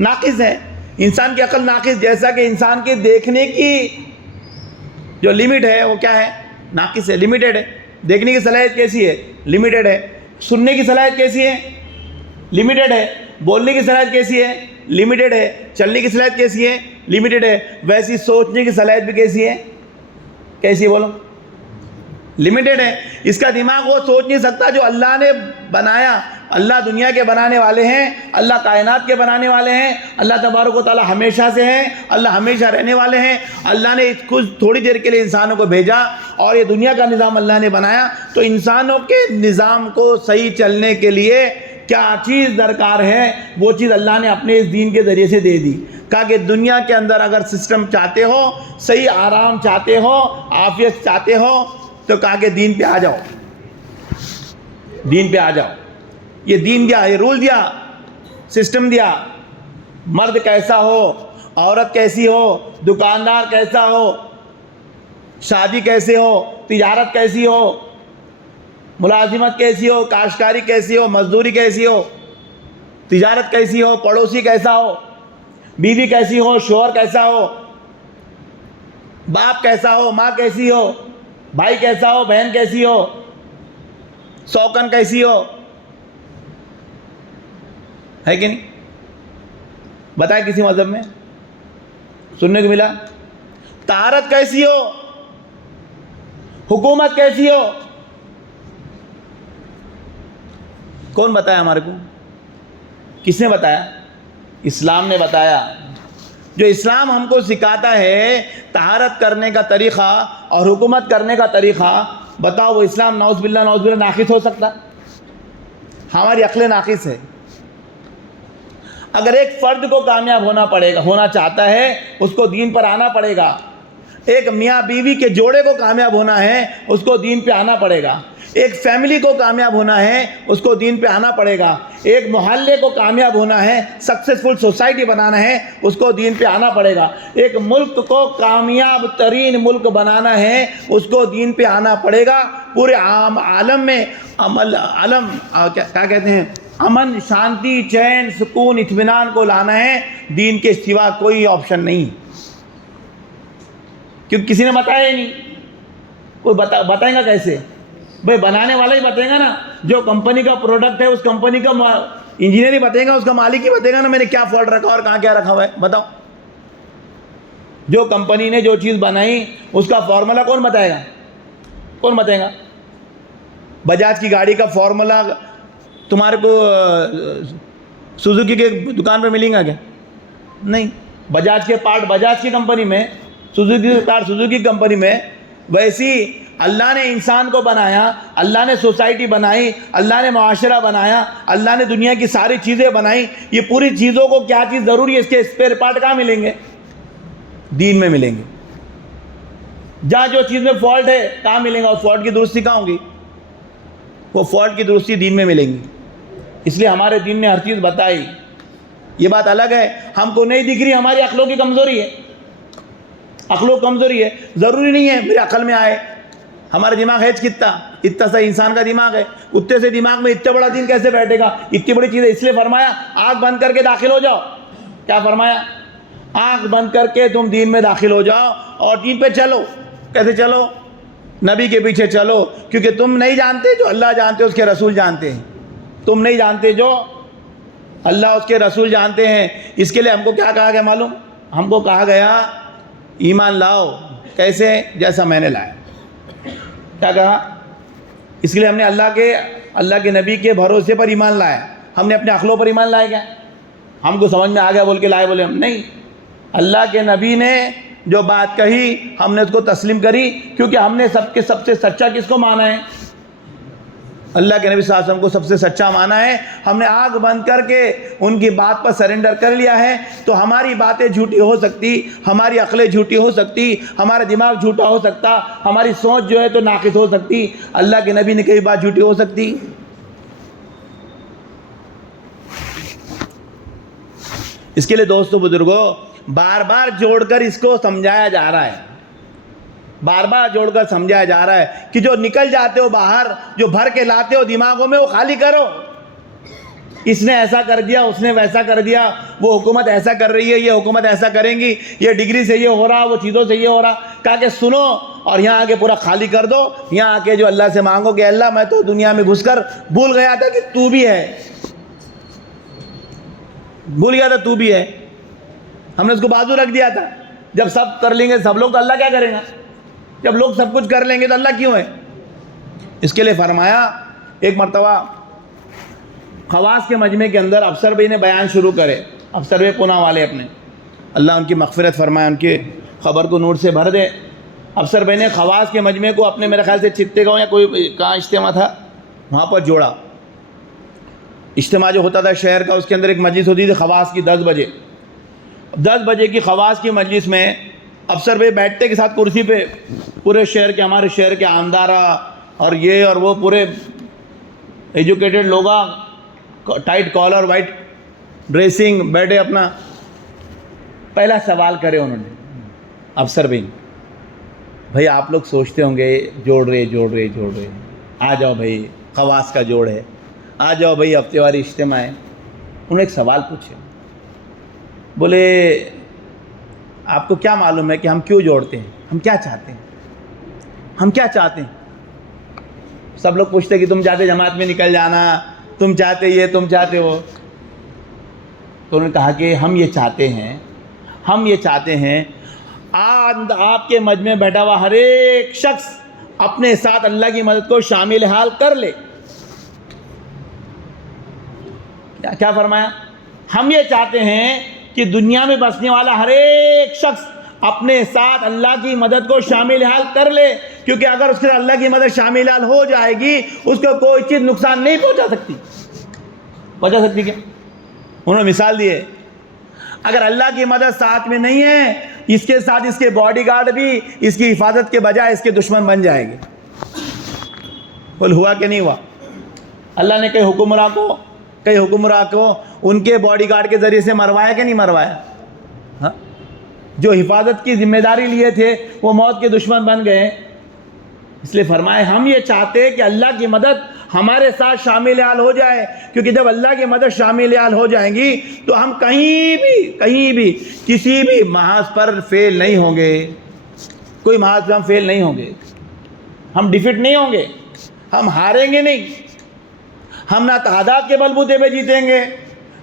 ناقص ہے. انسان کی عقل ناقص, جیسا کہ انسان کے دیکھنے کی جو لمٹ ہے وہ کیا ہے, ناقص ہے, لمیٹڈ ہے. دیکھنے کی صلاحیت کیسی ہے, لمیٹڈ ہے. سننے کی صلاحیت کیسی ہے, لمیٹڈ ہے. بولنے کی صلاحیت کیسی ہے, لمیٹڈ ہے. چلنے کی صلاحیت کیسی ہے, لمیٹڈ ہے. ویسی سوچنے کی صلاحیت بھی کیسی ہے, کیسی ہے بولو, لمیٹڈ ہے. اس کا دماغ وہ سوچ نہیں سکتا جو اللہ نے بنایا. اللہ دنیا کے بنانے والے ہیں, اللہ کائنات کے بنانے والے ہیں, اللہ تبارک و تعالیٰ ہمیشہ سے ہیں, اللہ ہمیشہ رہنے والے ہیں. اللہ نے کچھ تھوڑی دیر کے لیے انسانوں کو بھیجا اور یہ دنیا کا نظام اللہ نے بنایا. تو انسانوں کے نظام کو صحیح چلنے کے لیے کیا چیز درکار ہے, وہ چیز اللہ نے اپنے اس دین کے ذریعے سے دے دی. کہا کہ دنیا کے اندر اگر سسٹم چاہتے ہو, صحیح آرام چاہتے ہو, عافیت چاہتے ہو, تو کہا کہ دین پہ آ جاؤ, دین پہ آ جاؤ. یہ دین دیا, یہ رول دیا, سسٹم دیا. مرد کیسا ہو, عورت کیسی ہو, دکاندار کیسا ہو, شادی کیسے ہو, تجارت کیسی ہو, ملازمت کیسی ہو, کاشتکاری کیسی ہو, مزدوری کیسی ہو, تجارت کیسی ہو, پڑوسی کیسا ہو, بیوی کیسی ہو, شوہر کیسا ہو, باپ کیسا ہو, ماں کیسی ہو, بھائی کیسا ہو, بہن کیسی ہو, سوکن کیسی ہو, ہے کہ نہیں؟ بتائیں کسی مذہب میں سننے کو ملا؟ طہارت کیسی ہو, حکومت کیسی ہو, کون بتایا ہمارے کو؟ کس نے بتایا؟ اسلام نے بتایا. جو اسلام ہم کو سکھاتا ہے طہارت کرنے کا طریقہ اور حکومت کرنے کا طریقہ, بتاؤ وہ اسلام نعوذ باللہ ناقص ہو سکتا؟ ہماری عقل ناقص ہے. اگر ایک فرد کو کامیاب ہونا چاہتا ہے, اس کو دین پر آنا پڑے گا. ایک میاں بیوی کے جوڑے کو کامیاب ہونا ہے, اس کو دین پہ آنا پڑے گا. ایک فیملی کو کامیاب ہونا ہے, اس کو دین پہ آنا پڑے گا. ایک محلے کو کامیاب ہونا ہے, سکسیسفل سوسائٹی بنانا ہے, اس کو دین پہ آنا پڑے گا. ایک ملک کو کامیاب ترین ملک بنانا ہے, اس کو دین پہ آنا پڑے گا. پورے عالم میں کیا کہتے ہیں, امن, شانتی, چین, سکون, اطمینان کو لانا ہے, دین کے سوا کوئی آپشن نہیں. کیونکہ کسی نے بتایا ہی نہیں. کوئی بتائیں گا کیسے بھائی؟ بنانے والا ہی بتائے گا نا. جو کمپنی کا پروڈکٹ ہے اس کمپنی کا انجینئر ہی بتائے گا, اس کا مالک ہی بتائے گا نا میں نے کیا فالٹ رکھا اور کہاں کیا رکھا ہوا ہے. بتاؤ, جو کمپنی نے جو چیز بنائی اس کا فارمولا کون بتائے گا؟ کون بتائے گا؟ بجاج کی گاڑی کا فارمولا تمہارے کو سوزوکی کے دکان پہ ملیں گا کیا؟ نہیں. بجاج کے پارٹ بجاج کی کمپنی میں, سوزوکی کے کار سوزوکی کی کمپنی میں. ویسی اللہ نے انسان کو بنایا, اللہ نے سوسائٹی بنائی, اللہ نے معاشرہ بنایا, اللہ نے دنیا کی ساری چیزیں بنائی. یہ پوری چیزوں کو کیا چیز ضروری ہے, اس کے اسپیئر پارٹ کہاں ملیں گے؟ دین میں ملیں گے. جہاں جو چیز میں فالٹ ہے کہاں ملیں گا, اور فالٹ کی درستی کہاں ہوگی؟ وہ فالٹ کی درستی دین میں ملیں گی. اس لیے ہمارے دین نے ہر چیز بتائی. یہ بات الگ ہے, ہم کو نہیں دکھ رہی, ہماری عقلوں کی کمزوری ہے. عقلوں کمزوری ہے, ضروری نہیں ہے میرے عقل میں آئے. ہمارا دماغ ہے اتنا سا انسان کا دماغ ہے, اتنے سے دماغ میں اتنا بڑا دین کیسے بیٹھے گا؟ اتنی بڑی چیز ہے. اس لیے فرمایا آنکھ بند کر کے داخل ہو جاؤ. کیا فرمایا؟ آنکھ بند کر کے تم دین میں داخل ہو جاؤ اور دین پہ چلو. کیسے چلو؟ نبی کے پیچھے چلو, کیونکہ تم نہیں جانتے جو اللہ جانتے, اس کے رسول جانتے ہیں. تم نہیں جانتے جو اللہ اس کے رسول جانتے ہیں. اس کے لیے ہم کو کیا کہا گیا معلوم؟ ہم کو کہا گیا ایمان لاؤ. کیسے؟ جیسا میں نے لایا. کیا کہا؟ اس لیے ہم نے اللہ کے نبی کے بھروسے پر ایمان لایا. ہم نے اپنے عقلوں پر ایمان لایا کیا؟ ہم کو سمجھ میں آ گیا بول کے لائے بولے ہم نہیں. اللہ کے نبی نے جو بات کہی ہم نے اس کو تسلیم کری, کیونکہ ہم نے سب سے سچا کس کو مانا ہے؟ اللہ کے نبی صلی اللہ علیہ وسلم کو سب سے سچا مانا ہے. ہم نے آنکھ بند کر کے ان کی بات پر سرنڈر کر لیا ہے. تو ہماری باتیں جھوٹی ہو سکتی, ہماری عقلیں جھوٹی ہو سکتی, ہمارا دماغ جھوٹا ہو سکتا, ہماری سوچ جو ہے تو ناقص ہو سکتی. اللہ کے نبی نے کئی بات جھوٹی ہو سکتی. اس کے لیے دوستو بزرگوں بار بار جوڑ کر اس کو سمجھایا جا رہا ہے, بار بار جوڑ کر سمجھایا جا رہا ہے کہ جو نکل جاتے ہو باہر, جو بھر کے لاتے ہو دماغوں میں, وہ خالی کرو. اس نے ایسا کر دیا، اس نے ویسا کر دیا، وہ حکومت ایسا کر رہی ہے، یہ حکومت ایسا کریں گی، یہ ڈگری سے یہ ہو رہا، وہ چیزوں سے یہ ہو رہا. کہا کہ سنو اور یہاں آ کے پورا خالی کر دو. یہاں آ کے جو اللہ سے مانگو کہ اللہ میں تو دنیا میں گھس کر بھول گیا تھا کہ تو بھی ہے، بھول گیا تھا تو بھی ہے. ہم نے اس کو بازو رکھ دیا تھا. جب سب کر لیں گے سب لوگ تو اللہ کیا کرے گا؟ جب لوگ سب کچھ کر لیں گے تو اللہ کیوں ہے؟ اس کے لیے فرمایا ایک مرتبہ خواص کے مجمع کے اندر افسر بھائی نے بیان شروع کرے. افسر بھائی پونا والے اپنے، اللہ ان کی مغفرت فرمائے، ان کی خبر کو نور سے بھر دے. افسر بھائی نے خواص کے مجمع کو اپنے میرے خیال سے چتے گاؤں یا کوئی کہاں اجتماع تھا وہاں پر جوڑا. اجتماع جو ہوتا تھا شہر کا، اس کے اندر ایک مجلس ہوتی تھی خواص کی 10 بجے. 10 بجے کی خواص کی مجلس میں افسر بھائی بیٹھتے کے ساتھ کرسی پہ پورے شہر کے، ہمارے شہر کے آمدارہ اور یہ اور وہ پورے ایجوکیٹڈ لوگ، ٹائٹ کالر، وائٹ ڈریسنگ، بیٹھے اپنا. پہلا سوال کرے انہوں نے افسر بھائی آپ لوگ سوچتے ہوں گے جوڑ رہے، آ جاؤ بھائی خواص کا جوڑ ہے، آ جاؤ بھائی ہفتے واری اجتماع ہے. انہوں نے ایک سوال پوچھے، بولے آپ کو کیا معلوم ہے کہ ہم کیوں جوڑتے ہیں، ہم کیا چاہتے ہیں؟ سب لوگ پوچھتے کہ تم چاہتے جماعت میں نکل جانا، تم چاہتے یہ، تم چاہتے وہ. تو انہوں نے کہا کہ ہم یہ چاہتے ہیں آپ کے مجمع میں بیٹھا ہوا ہر ایک شخص اپنے ساتھ اللہ کی مدد کو شامل حال کر لے. کیا فرمایا؟ ہم یہ چاہتے ہیں کہ دنیا میں بسنے والا ہر ایک شخص اپنے ساتھ اللہ کی مدد کو شامل حال کر لے، کیونکہ اگر اس کے ساتھ اللہ کی مدد شامل حال ہو جائے گی اس کو کوئی چیز نقصان نہیں پہنچا سکتی کیا؟ انہوں نے مثال دی ہے، اگر اللہ کی مدد ساتھ میں نہیں ہے، اس کے ساتھ اس کے باڈی گارڈ بھی اس کی حفاظت کے بجائے اس کے دشمن بن جائے گے. بول ہوا کہ نہیں ہوا؟ اللہ نے کئی حکمراں کو ان کے باڈی گارڈ کے ذریعے سے مروایا کہ نہیں مروایا؟ ہاں، جو حفاظت کی ذمہ داری لیے تھے وہ موت کے دشمن بن گئے. اس لیے فرمائے ہم یہ چاہتے ہیں کہ اللہ کی مدد ہمارے ساتھ شامل حال ہو جائے، کیونکہ جب اللہ کی مدد شامل حال ہو جائیں گی تو ہم کہیں بھی کسی بھی محاذ پر فیل نہیں ہوں گے. کوئی محاذ پہ ہم فیل نہیں ہوں گے، ہم ڈیفیٹ نہیں ہوں گے، ہم ہاریں گے نہیں. ہم نہ تعداد کے بلبوتے پہ جیتیں گے،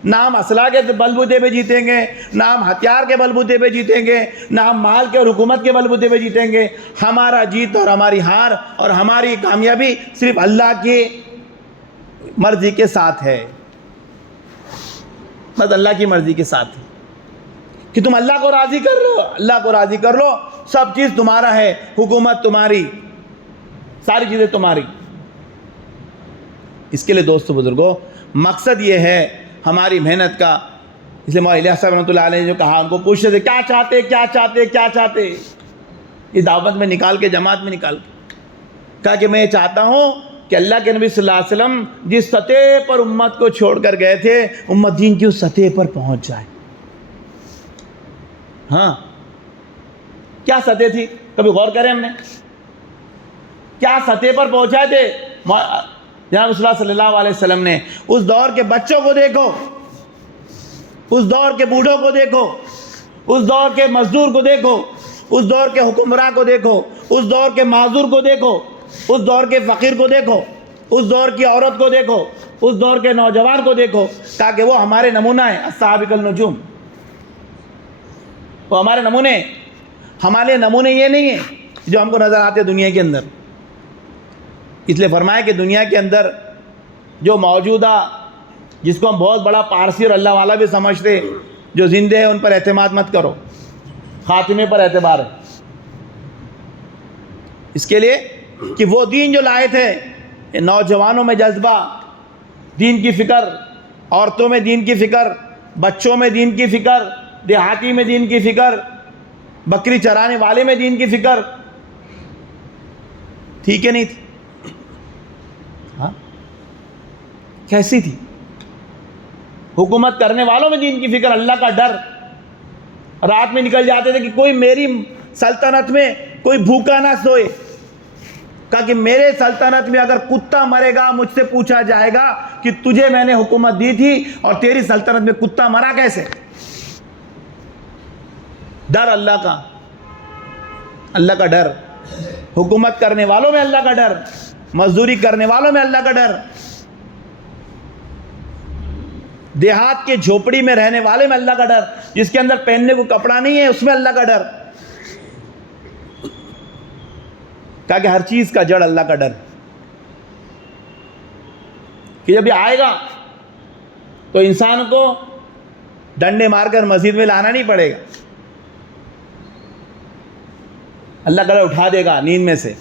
نہ ہم اسلحہ کے بلبوتے پہ جیتیں گے، نہ ہم ہتھیار کے بلبوتے پہ جیتیں گے، نہ ہم مال کے اور حکومت کے بلبوتے پہ جیتیں گے. ہمارا جیت اور ہماری ہار اور ہماری کامیابی صرف اللہ کی مرضی کے ساتھ ہے. بس اللہ کی مرضی کے ساتھ ہے کہ تم اللہ کو راضی کر لو، سب چیز تمہارا ہے، حکومت تمہاری، ساری چیزیں تمہاری. اس کے لیے دوستو بزرگوں مقصد یہ ہے ہماری محنت کا. اس لیے مولانا الیاس صاحب رحمۃ اللہ علیہ نے جو کہا، ان کو پوچھتے تھے کیا چاہتے، یہ دعوت میں نکال کے، جماعت میں نکال کے کہا کہ میں یہ چاہتا ہوں کہ اللہ کے نبی صلی اللہ علیہ وسلم جس سطح پر امت کو چھوڑ کر گئے تھے، امت دین کی اس سطح پر پہنچ جائے. ہاں، کیا سطح تھی؟ کبھی غور کریں ہم نے کیا سطح پر پہنچائے تھے جناب رسول اللہ صلی اللہ علیہ وسلم نے. اس دور کے بچوں کو دیکھو، اس دور کے بوڑھوں کو دیکھو، اس دور کے مزدور کو دیکھو، اس دور کے حکمراں کو دیکھو، اس دور کے معذور کو دیکھو، اس دور کے فقیر کو دیکھو، اس دور کی عورت کو دیکھو، اس دور کے نوجوان کو دیکھو، تاکہ وہ ہمارے نمونہ ہیں. السابق النجوم، وہ ہمارے نمونے یہ نہیں ہیں جو ہم کو نظر آتے دنیا کے اندر. اس لیے فرمایا کہ دنیا کے اندر جو موجودہ، جس کو ہم بہت بڑا پارسی اور اللہ والا بھی سمجھتے، جو زندے ہیں ان پر اعتماد مت کرو، خاتمے پر اعتبار ہے. اس کے لیے کہ وہ دین جو لائے تھے، نوجوانوں میں جذبہ دین کی فکر، عورتوں میں دین کی فکر، بچوں میں دین کی فکر، دیہاتی میں دین کی فکر، بکری چرانے والے میں دین کی فکر تھی کہ نہیں تھی؟ ہاں، کیسی تھی؟ حکومت کرنے والوں میں دین کی فکر، اللہ کا ڈر. رات میں نکل جاتے تھے کہ کوئی میری سلطنت میں کوئی بھوکا نہ سوئے، کہا کہ میرے سلطنت میں اگر کتا مرے گا مجھ سے پوچھا جائے گا کہ تجھے میں نے حکومت دی تھی اور تیری سلطنت میں کتا مرا کیسے؟ ڈر اللہ کا، اللہ کا ڈر، حکومت کرنے والوں میں اللہ کا ڈر، مزدوری کرنے والوں میں اللہ کا ڈر، دیہات کے جھوپڑی میں رہنے والے میں اللہ کا ڈر، جس کے اندر پہننے کو کپڑا نہیں ہے اس میں اللہ کا ڈر۔ کہا کہ ہر چیز کا جڑ اللہ کا ڈر، کہ جب یہ آئے گا تو انسان کو ڈنڈے مار کر مسجد میں لانا نہیں پڑے گا، اللہ کا ڈر اٹھا دے گا نیند میں سے،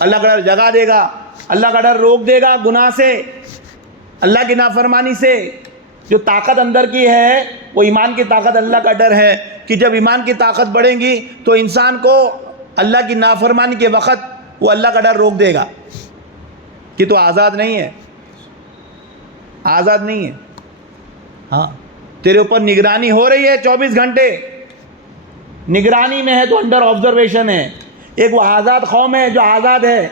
اللہ کا ڈر جگا دے گا، اللہ کا ڈر روک دے گا گناہ سے، اللہ کی نافرمانی سے۔ جو طاقت اندر کی ہے وہ ایمان کی طاقت، اللہ کا ڈر ہے کہ جب ایمان کی طاقت بڑھے گی تو انسان کو اللہ کی نافرمانی کے وقت وہ اللہ کا ڈر روک دے گا کہ تو آزاد نہیں ہے، آزاد نہیں ہے، ہاں تیرے اوپر نگرانی ہو رہی ہے 24 گھنٹے، نگرانی میں ہے تو انڈر آبزرویشن ہے۔ ایک وہ آزاد قوم ہے جو آزاد ہے،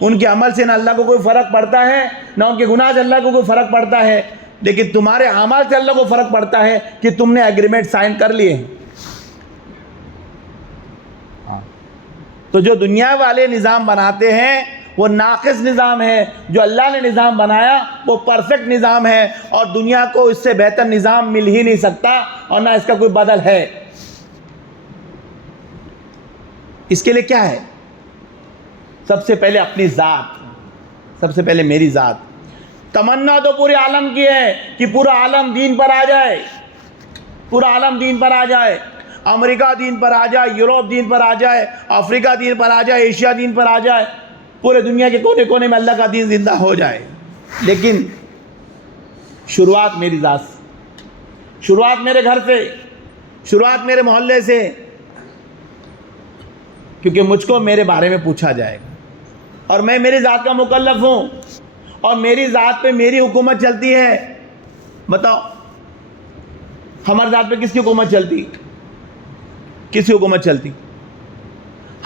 ان کے عمل سے نہ اللہ کو کوئی فرق پڑتا ہے نہ ان کے گناہ سے اللہ کو کوئی فرق پڑتا ہے، لیکن تمہارے اعمال سے اللہ کو فرق پڑتا ہے کہ تم نے ایگریمنٹ سائن کر لیے ہیں۔ تو جو دنیا والے نظام بناتے ہیں وہ ناقص نظام ہے، جو اللہ نے نظام بنایا وہ پرفیکٹ نظام ہے، اور دنیا کو اس سے بہتر نظام مل ہی نہیں سکتا اور نہ اس کا کوئی بدل ہے۔ اس کے لیے کیا ہے؟ سب سے پہلے اپنی ذات، سب سے پہلے میری ذات۔ تمنا تو پورے عالم کی ہے کہ پورا عالم دین پر آ جائے، پورا عالم دین پر آ جائے، امریکہ دین پر آ جائے، یورپ دین پر آ جائے، افریقہ دین پر آ جائے، ایشیا دین پر آ جائے، پورے دنیا کے کونے کونے میں اللہ کا دین زندہ ہو جائے۔ لیکن شروعات میری ذات سے، شروعات میرے گھر سے، شروعات میرے محلے سے، کیونکہ مجھ کو میرے بارے میں پوچھا جائے گا اور میں میری ذات کا مکلف ہوں اور میری ذات پہ میری حکومت چلتی ہے۔ بتاؤ ہماری ذات پہ کس کی حکومت چلتی؟ کس کی حکومت چلتی؟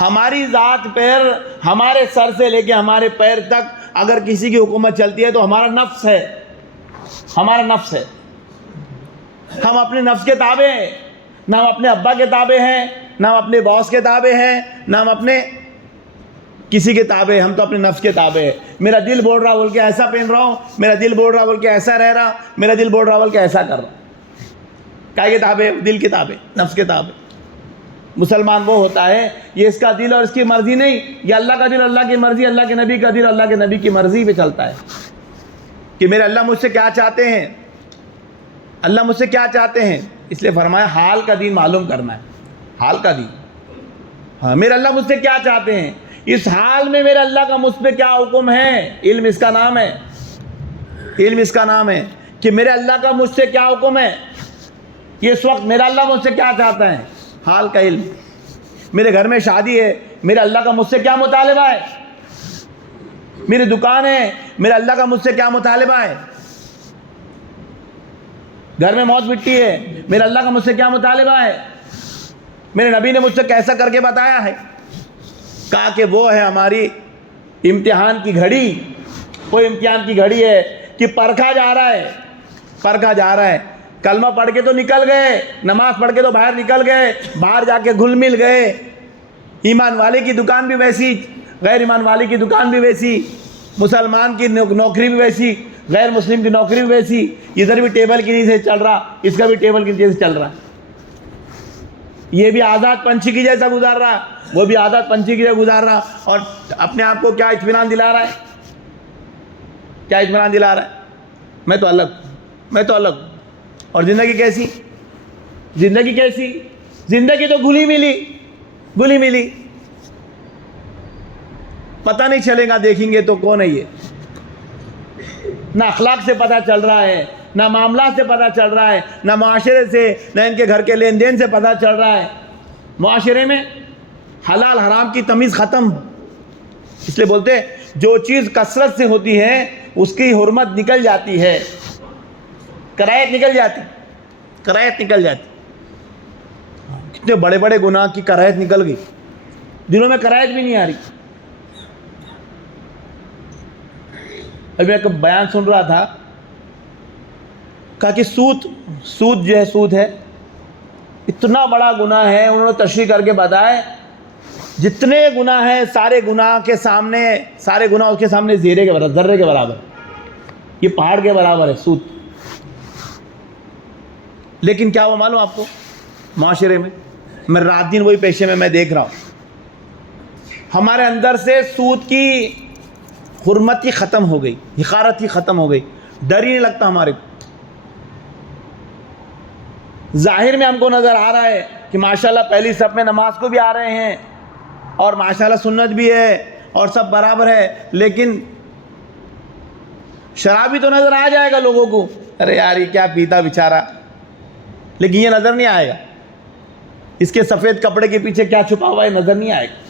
ہماری ذات پر ہمارے سر سے لے کے ہمارے پیر تک اگر کسی کی حکومت چلتی ہے تو ہمارا نفس ہے، ہمارا نفس ہے۔ ہم اپنے نفس کے تابع ہیں، نہ ہم اپنے ابا کے تابع ہیں، نہ ہم اپنے باس کے تابع ہیں، نہ ہم اپنے کسی کے تابع، ہم تو اپنے نفس کے تابع ہیں۔ میرا دل بول رہا بول کے ایسا پہن رہا ہوں، میرا دل بول رہا بول کے ایسا رہ رہا، میرا دل بول رہا بول کے ایسا کر رہا۔ کیا کے تابع؟ دل کے تابع، نفس کے تابع۔ مسلمان وہ ہوتا ہے یہ اس کا دل اور اس کی مرضی نہیں، یہ اللہ کا دل، اللہ کی مرضی، اللہ کے نبی کا دل، اللہ کے نبی کی مرضی پہ چلتا ہے کہ میرے اللہ مجھ سے کیا چاہتے ہیں، اللہ مجھ سے کیا چاہتے ہیں۔ اس لیے فرمایا حال کا دین معلوم کرنا ہے، حال کا دین۔ ہاں میرے اللہ مجھ سے کیا چاہتے ہیں، اس حال میں میرے اللہ کا مجھ پہ کیا حکم ہے۔ علم اس کا نام ہے، علم اس کا نام ہے کہ میرے اللہ کا مجھ سے کیا حکم ہے، کہ اس وقت میرا اللہ مجھ سے کیا چاہتا ہے، حال کا علم۔ میرے گھر میں شادی ہے، میرے اللہ کا مجھ سے کیا مطالبہ ہے، میری دکان ہے، میرے اللہ کا مجھ سے کیا مطالبہ ہے، گھر میں موت مٹی ہے، میرے اللہ کا مجھ سے کیا مطالبہ ہے، میرے نبی نے مجھ سے کیسا کر کے بتایا ہے۔ کہا کہ وہ ہے ہماری امتحان کی گھڑی، وہ امتحان کی گھڑی ہے کہ پرکھا جا رہا ہے، پرکھا جا رہا ہے۔ کلمہ پڑھ کے تو نکل گئے، نماز پڑھ کے تو باہر نکل گئے، باہر جا کے گھل مل گئے، ایمان والے کی دکان بھی ویسی، غیر ایمان والے کی دکان بھی ویسی، مسلمان کی نوکری بھی ویسی، غیر مسلم کی نوکری بھی ویسی، ادھر بھی ٹیبل کے نیچے چل رہا، اس کا بھی ٹیبل کے نیچے سے چل رہا، یہ بھی آزاد پنچھی کی جیسا گزار رہا، وہ بھی آزاد پنچھی کی جیسا گزار رہا، اور اپنے آپ کو کیا اطمینان دلا رہا ہے، کیا اطمینان دلا رہا ہے، میں تو الگ، میں تو الگ۔ اور زندگی کیسی، زندگی کیسی، زندگی تو گلی ملی، گلی ملی، پتہ نہیں چلے گا، دیکھیں گے تو کون ہے یہ، نہ اخلاق سے پتہ چل رہا ہے، نہ معاملات سے پتہ چل رہا ہے، نہ معاشرے سے، نہ ان کے گھر کے لین دین سے پتہ چل رہا ہے۔ معاشرے میں حلال حرام کی تمیز ختم، اس لیے بولتے ہیں جو چیز کثرت سے ہوتی ہے اس کی حرمت نکل جاتی ہے، کرایت نکل جاتی، کرایت نکل جاتی۔ کتنے بڑے بڑے گناہ کی کرایت نکل گئی، دلوں میں کرایت بھی نہیں آ رہی، ابھی میں ایک بیان سن رہا تھا، کہا کہ سود جو ہے، سود ہے اتنا بڑا گناہ ہے، انہوں نے تشریح کر کے بتائے جتنے گناہ ہیں سارے گناہ کے سامنے، سارے گناہ اس کے سامنے زیرے کے برابر، ذرے کے برابر، یہ پہاڑ کے برابر ہے سود۔ لیکن کیا وہ معلوم آپ کو، معاشرے میں رات دن وہی پیشے میں دیکھ رہا ہوں، ہمارے اندر سے سود کی حرمت ہی ختم ہو گئی، حقارت ہی ختم ہو گئی، ڈر ہی نہیں لگتا ہمارے کو۔ ظاہر میں ہم کو نظر آ رہا ہے کہ ماشاءاللہ پہلی صف میں نماز کو بھی آ رہے ہیں اور ماشاءاللہ سنت بھی ہے اور سب برابر ہے، لیکن شرابی تو نظر آ جائے گا لوگوں کو، ارے یار یہ کیا پیتا بیچارہ، لیکن یہ نظر نہیں آئے گا اس کے سفید کپڑے کے پیچھے کیا چھپا ہوا ہے، نظر نہیں آئے گا،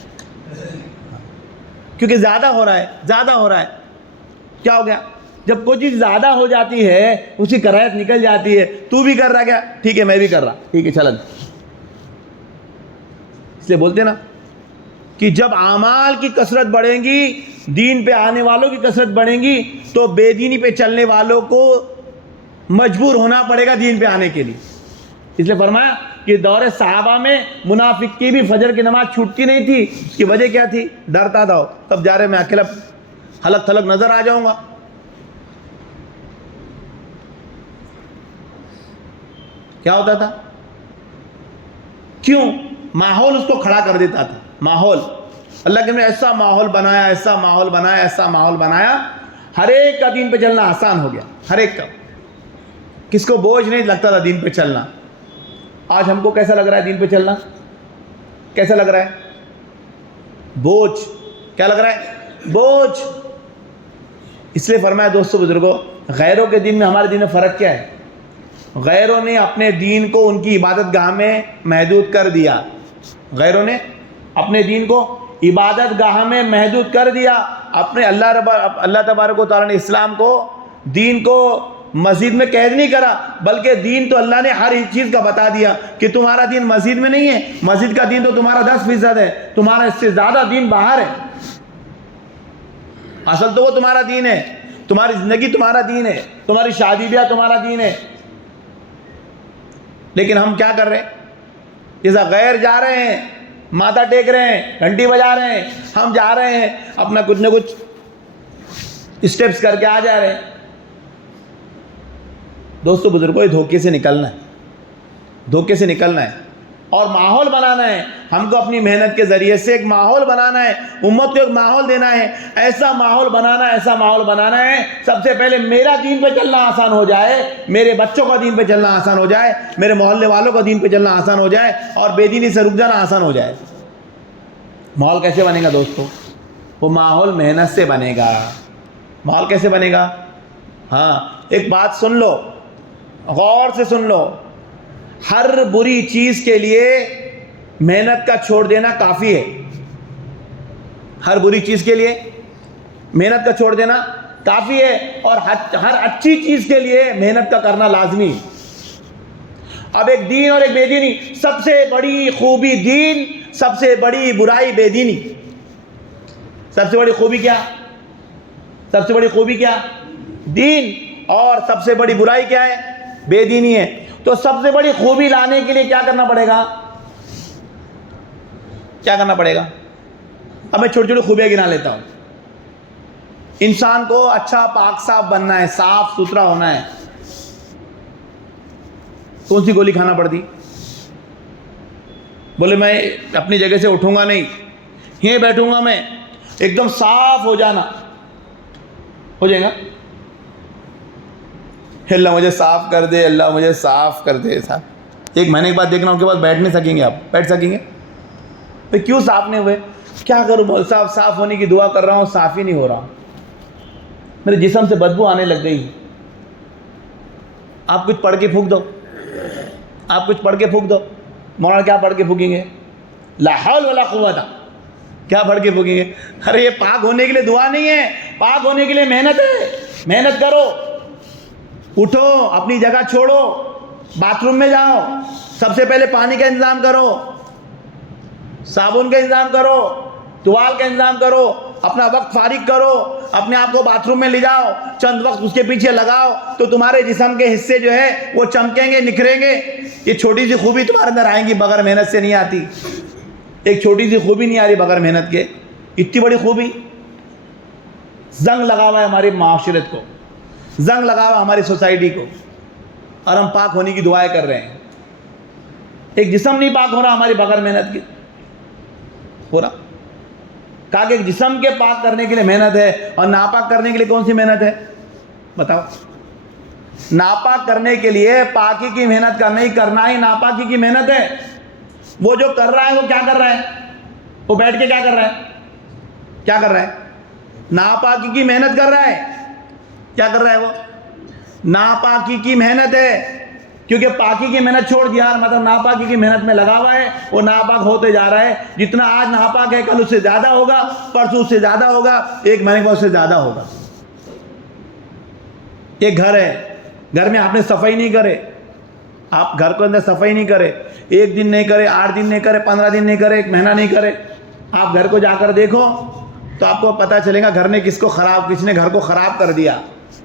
کیونکہ زیادہ ہو رہا ہے۔ کیا ہو گیا؟ جب کوئی چیز زیادہ ہو جاتی ہے، اس کی کراہت نکل جاتی ہے، تو بھی کر رہا کیا، ٹھیک ہے میں بھی کر رہا، ٹھیک ہے چلن۔ اس لیے بولتے نا کہ جب اعمال کی کثرت بڑھیں گی، دین پہ آنے والوں کی کثرت بڑھیں گی، تو بے دینی پہ چلنے والوں کو مجبور ہونا پڑے گا دین پہ آنے کے لیے۔ اس لیے فرمایا کہ دور صحابہ میں منافق کی بھی فجر کی نماز چھوٹتی نہیں تھی، اس کی وجہ کیا تھی؟ ڈرتا تھا تب جا رہے میں اکیلا ہلک تھلک نظر آ جاؤں گا۔ کیا ہوتا تھا؟ کیوں؟ ماحول اس کو کھڑا کر دیتا تھا، ماحول اللہ نے ایسا ماحول بنایا، ہر ایک کا دین پہ چلنا آسان ہو گیا، ہر ایک کا، کس کو بوجھ نہیں لگتا تھا دین پہ چلنا۔ آج ہم کو کیسا لگ رہا ہے دین پہ چلنا؟ کیسا لگ رہا ہے؟ بوجھ۔ کیا لگ رہا ہے؟ بوجھ۔ اس لیے فرمایا دوستو بزرگوں، غیروں کے دین میں ہمارے دین میں فرق کیا ہے؟ غیروں نے اپنے دین کو ان کی عبادت گاہ میں محدود کر دیا، غیروں نے اپنے دین کو عبادت گاہ میں محدود کر دیا، اپنے اللہ تبارک و تعالیٰ نے اسلام کو، دین کو مسجد میں قید نہیں کرا، بلکہ دین تو اللہ نے ہر چیز کا بتا دیا کہ تمہارا دین مسجد میں نہیں ہے، مسجد کا دین تو تمہارا 10% ہے، تمہارا اس سے زیادہ دین باہر ہے، اصل تو وہ تمہارا دین ہے، تمہاری زندگی تمہارا دین ہے، تمہاری شادی بیاہ تمہارا دین ہے۔ لیکن ہم کیا کر رہے ہیں؟ جیسا غیر جا رہے ہیں، ماتھا ٹیک رہے ہیں، گھنٹی بجا رہے ہیں، ہم جا رہے ہیں اپنا کچھ نہ کچھ اسٹیپس کر کے آ جا رہے ہیں۔ دوستو بزرگوں، یہ دھوکے سے نکلنا ہے اور ماحول بنانا ہے، ہم کو اپنی محنت کے ذریعے سے ایک ماحول بنانا ہے، امت کو ایک ماحول دینا ہے، ایسا ماحول بنانا ہے، سب سے پہلے میرا دین پہ چلنا آسان ہو جائے، میرے بچوں کا دین پہ چلنا آسان ہو جائے، میرے محلے والوں کا دین پہ چلنا آسان ہو جائے، اور بے دینی سے رک جانا آسان ہو جائے۔ ماحول کیسے بنے گا دوستو؟ وہ ماحول محنت سے بنے گا۔ ماحول کیسے بنے گا؟ ہاں، ایک بات سن لو، غور سے سن لو، ہر بری چیز کے لیے محنت کا چھوڑ دینا کافی ہے، ہر بری چیز کے لیے محنت کا چھوڑ دینا کافی ہے، اور ہر اچھی چیز کے لیے محنت کا کرنا لازمی ہے۔ اب ایک دین اور ایک بے دینی، سب سے بڑی خوبی دین، سب سے بڑی برائی بے دینی۔ سب سے بڑی خوبی کیا؟ سب سے بڑی خوبی کیا؟ دین، اور سب سے بڑی برائی کیا ہے؟ بے دینی ہے۔ تو سب سے بڑی خوبی لانے کے لیے کیا کرنا پڑے گا؟ کیا کرنا پڑے گا؟ اب میں چھوٹی چھوٹی خوبیاں گنا لیتا ہوں۔ انسان کو اچھا پاک صاف بننا ہے، صاف ستھرا ہونا ہے۔ کون سی گولی کھانا پڑتی؟ بولے میں اپنی جگہ سے اٹھوں گا نہیں، یہیں بیٹھوں گا میں، ایک دم صاف ہو جانا، ہو جائے گا؟ اللہ مجھے صاف کر دے، اللہ مجھے صاف کر دے۔ صاحب ایک مہینے کے بعد دیکھنا، ان کے بعد بیٹھ نہیں سکیں گے، آپ بیٹھ سکیں گے؟ تو کیوں صاف نہیں ہوئے؟ کیا کروں مول صاحب، صاف ہونے کی دعا کر رہا ہوں، صاف ہی نہیں ہو رہا، میرے جسم سے بدبو آنے لگ گئی۔ آپ کچھ پڑھ کے پھونک دو، آپ کچھ پڑھ کے پھونک دو۔ مولانا کیا پڑھ کے پھونکیں گے؟ لا حول ولا قوت۔ کیا پڑھ کے پھونکیں گے؟ ارے یہ پاک ہونے کے لیے دعا نہیں ہے، پاک ہونے کے لیے محنت ہے۔ محنت کرو، اٹھو، اپنی جگہ چھوڑو، باتھ روم میں جاؤ، سب سے پہلے پانی کا انتظام کرو، صابن کا انتظام کرو، ٹوال کا انتظام کرو، اپنا وقت فارغ کرو, اپنے آپ کو باتھ روم میں لے جاؤ, چند وقت اس کے پیچھے لگاؤ تو تمہارے جسم کے حصے جو ہے وہ چمکیں گے, نکھریں گے. یہ چھوٹی سی خوبی تمہارے اندر آئیں گی, بغیر محنت سے نہیں آتی. ایک چھوٹی سی خوبی نہیں آ رہی بغیر محنت کے, اتنی بڑی خوبی. زنگ لگا ہوا ہے ہماری معاشرت کو, زنگ لگا ہوا ہماری سوسائٹی کو, اور ہم پاک ہونے کی دعائیں کر رہے ہیں. ایک جسم نہیں پاک ہو رہا ہماری بغیر محنت کی, ہو رہا. کہا کہ ایک جسم کے پاک کرنے کے لیے محنت ہے, اور ناپاک کرنے کے لیے کون سی محنت ہے بتاؤ؟ ناپاک کرنے کے لیے پاکی کی محنت کرنا ہی ناپاکی کی محنت ہے. وہ جو کر رہا ہے وہ کیا کر رہا ہے؟ وہ بیٹھ کے کیا کر رہا ہے؟ کیا کر رہا ہے؟ ناپاکی کی محنت کر رہا ہے. کیا کر رہا ہے وہ؟ ناپاکی کی محنت ہے. کیونکہ پاکی کی محنت چھوڑ دیا, مطلب ناپاکی کی محنت میں لگا ہوا ہے, وہ ناپاک ہوتے جا رہا ہے. جتنا آج ناپاک ہے کل اس سے زیادہ ہوگا, پرسوں اس سے زیادہ ہوگا, ایک مہینے کے بعد اس سے زیادہ ہوگا. ایک گھر ہے, گھر میں آپ نے صفائی نہیں کرے, آپ گھر کو اندر صفائی نہیں کرے, ایک دن نہیں کرے, 8 دن نہیں کرے, 15 دن نہیں کرے, ایک مہینہ نہیں کرے, آپ گھر کو جا کر دیکھو تو آپ کو پتہ چلے گا گھر نے کس نے گھر کو خراب کر دیا.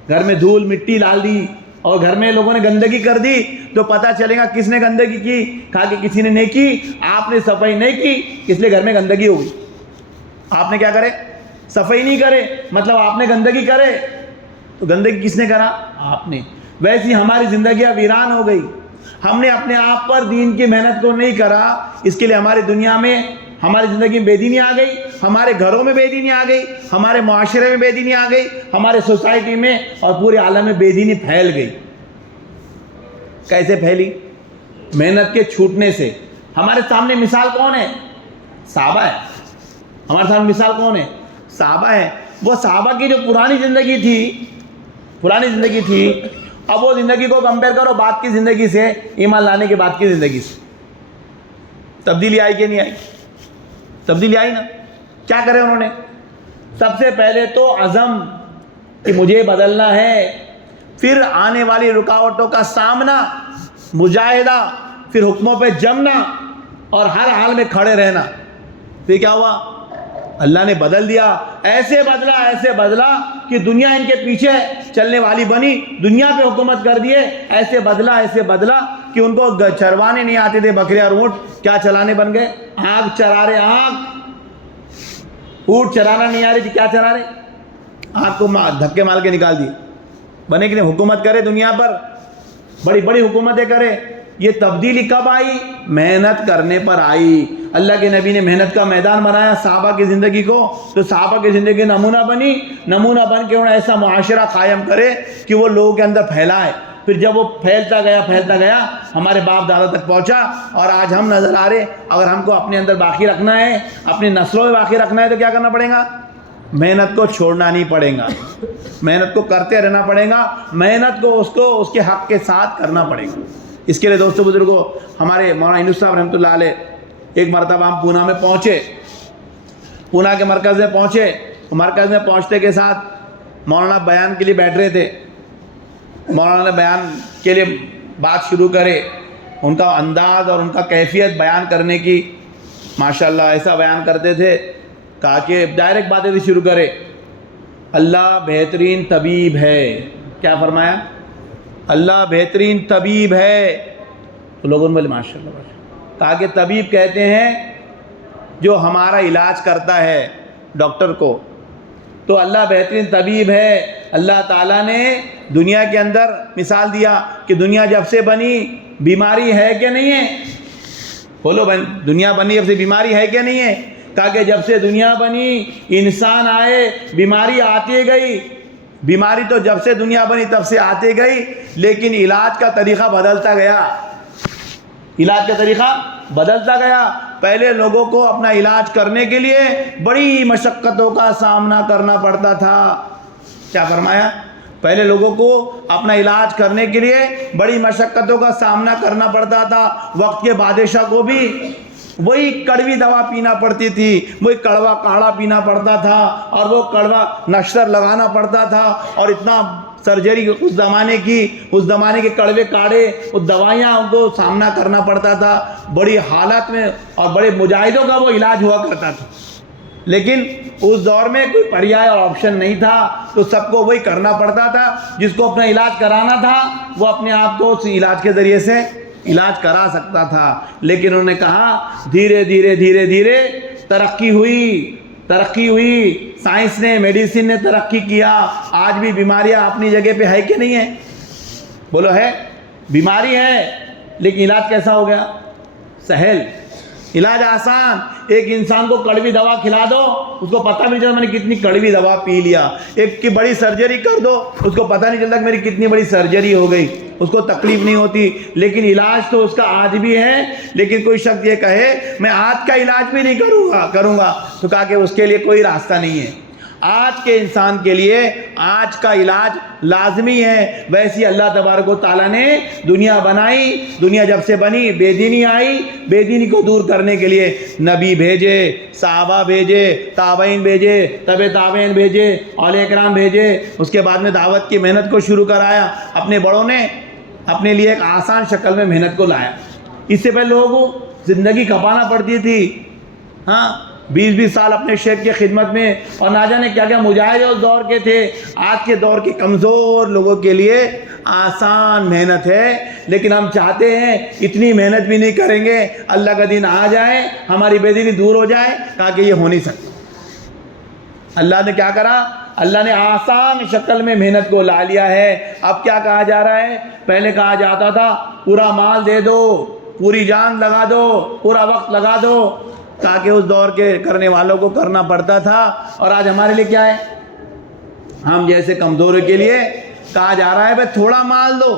گھر میں دھول مٹی ڈال دی اور گھر میں لوگوں نے گندگی کر دی, تو پتہ چلے گا کس نے گندگی کی. کہا کہ کسی نے نہیں کی, آپ نے صفائی نہیں کی, اس لیے گھر میں گندگی ہوگی. آپ نے کیا کرے؟ صفائی نہیں کرے, مطلب آپ نے گندگی کرے. تو گندگی کس نے کرا؟ آپ نے. ویسی ہماری زندگیاں ویران ہو گئی. ہم نے اپنے آپ پر دین کی محنت کو نہیں کرا, اس کے لیے ہماری دنیا میں, ہماری زندگی میں بے دینی آ گئی, ہمارے گھروں میں بے دینی آ گئی, ہمارے معاشرے میں بے دینی آ گئی, ہمارے سوسائٹی میں اور پورے عالم میں بے دینی پھیل گئی. کیسے پھیلی؟ محنت کے چھوٹنے سے. ہمارے سامنے مثال کون ہے؟ صحابہ ہے. ہمارے سامنے مثال کون ہے؟ صحابہ ہے. وہ صحابہ کی جو پرانی زندگی تھی, اب وہ زندگی کو کمپیئر کرو بعد کی زندگی سے, ایمان لانے کے بعد کی زندگی سے. تبدیلی آئی کہ نہیں آئی؟ تبدیلی آئی نا. کیا کرے انہوں نے؟ سب سے پہلے تو عزم کہ مجھے بدلنا ہے, پھر آنے والی رکاوٹوں کا سامنا, مجاہدہ, پھر حکموں پہ جمنا اور ہر حال میں کھڑے رہنا. پھر کیا ہوا؟ اللہ نے بدل دیا, ایسے بدلا کہ دنیا ان کے پیچھے چلنے والی بنی, دنیا پہ حکومت کر دیے. ایسے بدلا کہ ان کو چروانے نہیں آتے تھے بکرے اور اونٹ, کیا چلانے بن گئے؟ آگ چرا رہے. اونٹ چرانا نہیں آ رہی تھی, کیا چرا رہے؟ آگ کو دھکے مال کے نکال دیے. بنے کہ نہیں حکومت کرے دنیا پر, بڑی بڑی حکومتیں کرے. یہ تبدیلی کب آئی؟ محنت کرنے پر آئی. اللہ کے نبی نے محنت کا میدان بنایا صحابہ کی زندگی کو, تو صحابہ کی زندگی نمونہ بن کے انہوں نے ایسا معاشرہ قائم کرے کہ وہ لوگوں کے اندر پھیلائے. پھر جب وہ پھیلتا گیا ہمارے باپ دادا تک پہنچا, اور آج ہم نظر آ رہے. اگر ہم کو اپنے اندر باقی رکھنا ہے, اپنی نسلوں میں باقی رکھنا ہے, تو کیا کرنا پڑے گا؟ محنت کو چھوڑنا نہیں پڑے گا, محنت کو کرتے رہنا پڑے گا. محنت کو اس کے حق کے ساتھ کرنا پڑے گا. اس کے لیے دوستو بزرگوں, ہمارے مولانا ہندو صاحب رحمۃ اللہ علیہ, ایک مرتبہ ہم پونا میں پہنچے, پونا کے مرکز میں پہنچے. مرکز میں پہنچتے کے ساتھ مولانا بیان کے لیے بیٹھ رہے تھے. مولانا نے بیان کے لیے بات شروع کرے. ان کا انداز اور ان کا کیفیت بیان کرنے کی, ماشاءاللہ ایسا بیان کرتے تھے. کہا کہ ڈائریکٹ باتیں بھی شروع کرے, اللہ بہترین طبیب ہے. کیا فرمایا؟ اللہ بہترین طبیب ہے. تو لوگوں نے بولے ماشاءاللہ. کہا کہ طبیب کہتے ہیں جو ہمارا علاج کرتا ہے, ڈاکٹر کو. تو اللہ بہترین طبیب ہے. اللہ تعالیٰ نے دنیا کے اندر مثال دیا کہ دنیا جب سے بنی بیماری ہے کہ نہیں ہے؟ بولو دنیا بنی جب سے بیماری ہے کہ نہیں ہے؟ کہا کہ جب سے دنیا بنی انسان آئے بیماری آتی گئی. بیماری تو جب سے دنیا بنی تب سے آتی گئی, لیکن علاج کا طریقہ بدلتا گیا. پہلے لوگوں کو اپنا علاج کرنے کے لیے بڑی مشقتوں کا سامنا کرنا پڑتا تھا. کیا فرمایا؟ پہلے لوگوں کو اپنا علاج کرنے کے لیے بڑی مشقتوں کا سامنا کرنا پڑتا تھا. وقت کے بادشاہ کو بھی وہی کڑوی دوا پینا پڑتی تھی, وہی کڑوا کاڑھا پینا پڑتا تھا, اور وہ کڑوا نشتر لگانا پڑتا تھا, اور اتنا سرجری اس زمانے کے کڑوے کاڑھے, اس دوائیاں ان کو سامنا کرنا پڑتا تھا. بڑی حالت میں اور بڑے مجاہدوں کا وہ علاج ہوا کرتا تھا. لیکن اس دور میں کوئی پریائے اور آپشن نہیں تھا، تو سب کو وہی کرنا پڑتا تھا۔ جس کو اپنا علاج کرانا تھا وہ اپنے آپ کو اس علاج کے ذریعے سے علاج کرا سکتا تھا۔ لیکن انہوں نے کہا دھیرے دھیرے دھیرے دھیرے ترقی ہوئی، سائنس نے، میڈیسن نے ترقی کیا۔ آج بھی بیماریاں اپنی جگہ پہ ہے کہ نہیں ہے؟ بولو ہے، بیماری ہے لیکن علاج کیسا ہو گیا؟ سہل، علاج آسان۔ ایک انسان کو کڑوی دوا کھلا دو، اس کو پتہ بھی نہیں چلتا میں نے کتنی کڑوی دوا پی لیا۔ ایک کی بڑی سرجری کر دو، اس کو پتہ نہیں چلتا کہ میری کتنی بڑی سرجری ہو گئی، اس کو تکلیف نہیں ہوتی۔ لیکن علاج تو اس کا آج بھی ہے۔ لیکن کوئی شخص یہ کہے میں آج کا علاج بھی نہیں کروں گا تو کہا کہ اس کے لیے کوئی راستہ نہیں ہے۔ آج کے انسان کے لیے آج کا علاج لازمی ہے۔ ویسی اللہ تبارک و تعالیٰ نے دنیا بنائی، دنیا جب سے بنی بے دینی آئی، بے دینی کو دور کرنے کے لیے نبی بھیجے، صحابہ بھیجے، تابعین بھیجے، تبع تابعین بھیجے، اولیاء کرام بھیجے۔ اس کے بعد میں دعوت کی محنت کو شروع کرایا۔ اپنے بڑوں نے اپنے لیے ایک آسان شکل میں محنت کو لایا۔ اس سے پہلے لوگوں کو زندگی کھپانا پڑتی تھی، 20 سال اپنے شیخ کی خدمت میں، اور نہ جانے کیا کیا مجاہد اس دور کے تھے۔ آج کے دور کے کمزور لوگوں کے لیے آسان محنت ہے، لیکن ہم چاہتے ہیں اتنی محنت بھی نہیں کریں گے، اللہ کا دین آ جائے، ہماری بے دینی دور ہو جائے۔ کہا کہ یہ ہو نہیں سکتا۔ اللہ نے کیا کرا؟ اللہ نے آسان شکل میں محنت کو لا لیا ہے۔ اب کیا کہا جا رہا ہے؟ پہلے کہا جاتا تھا پورا مال دے دو، پوری جان لگا دو، پورا وقت لگا دو، تاکہ اس دور کے کرنے والوں کو کرنا پڑتا تھا۔ اور آج ہمارے لیے کیا ہے؟ ہم جیسے کمزوروں کے لیے کہا جا رہا ہے بھائی تھوڑا مال دو،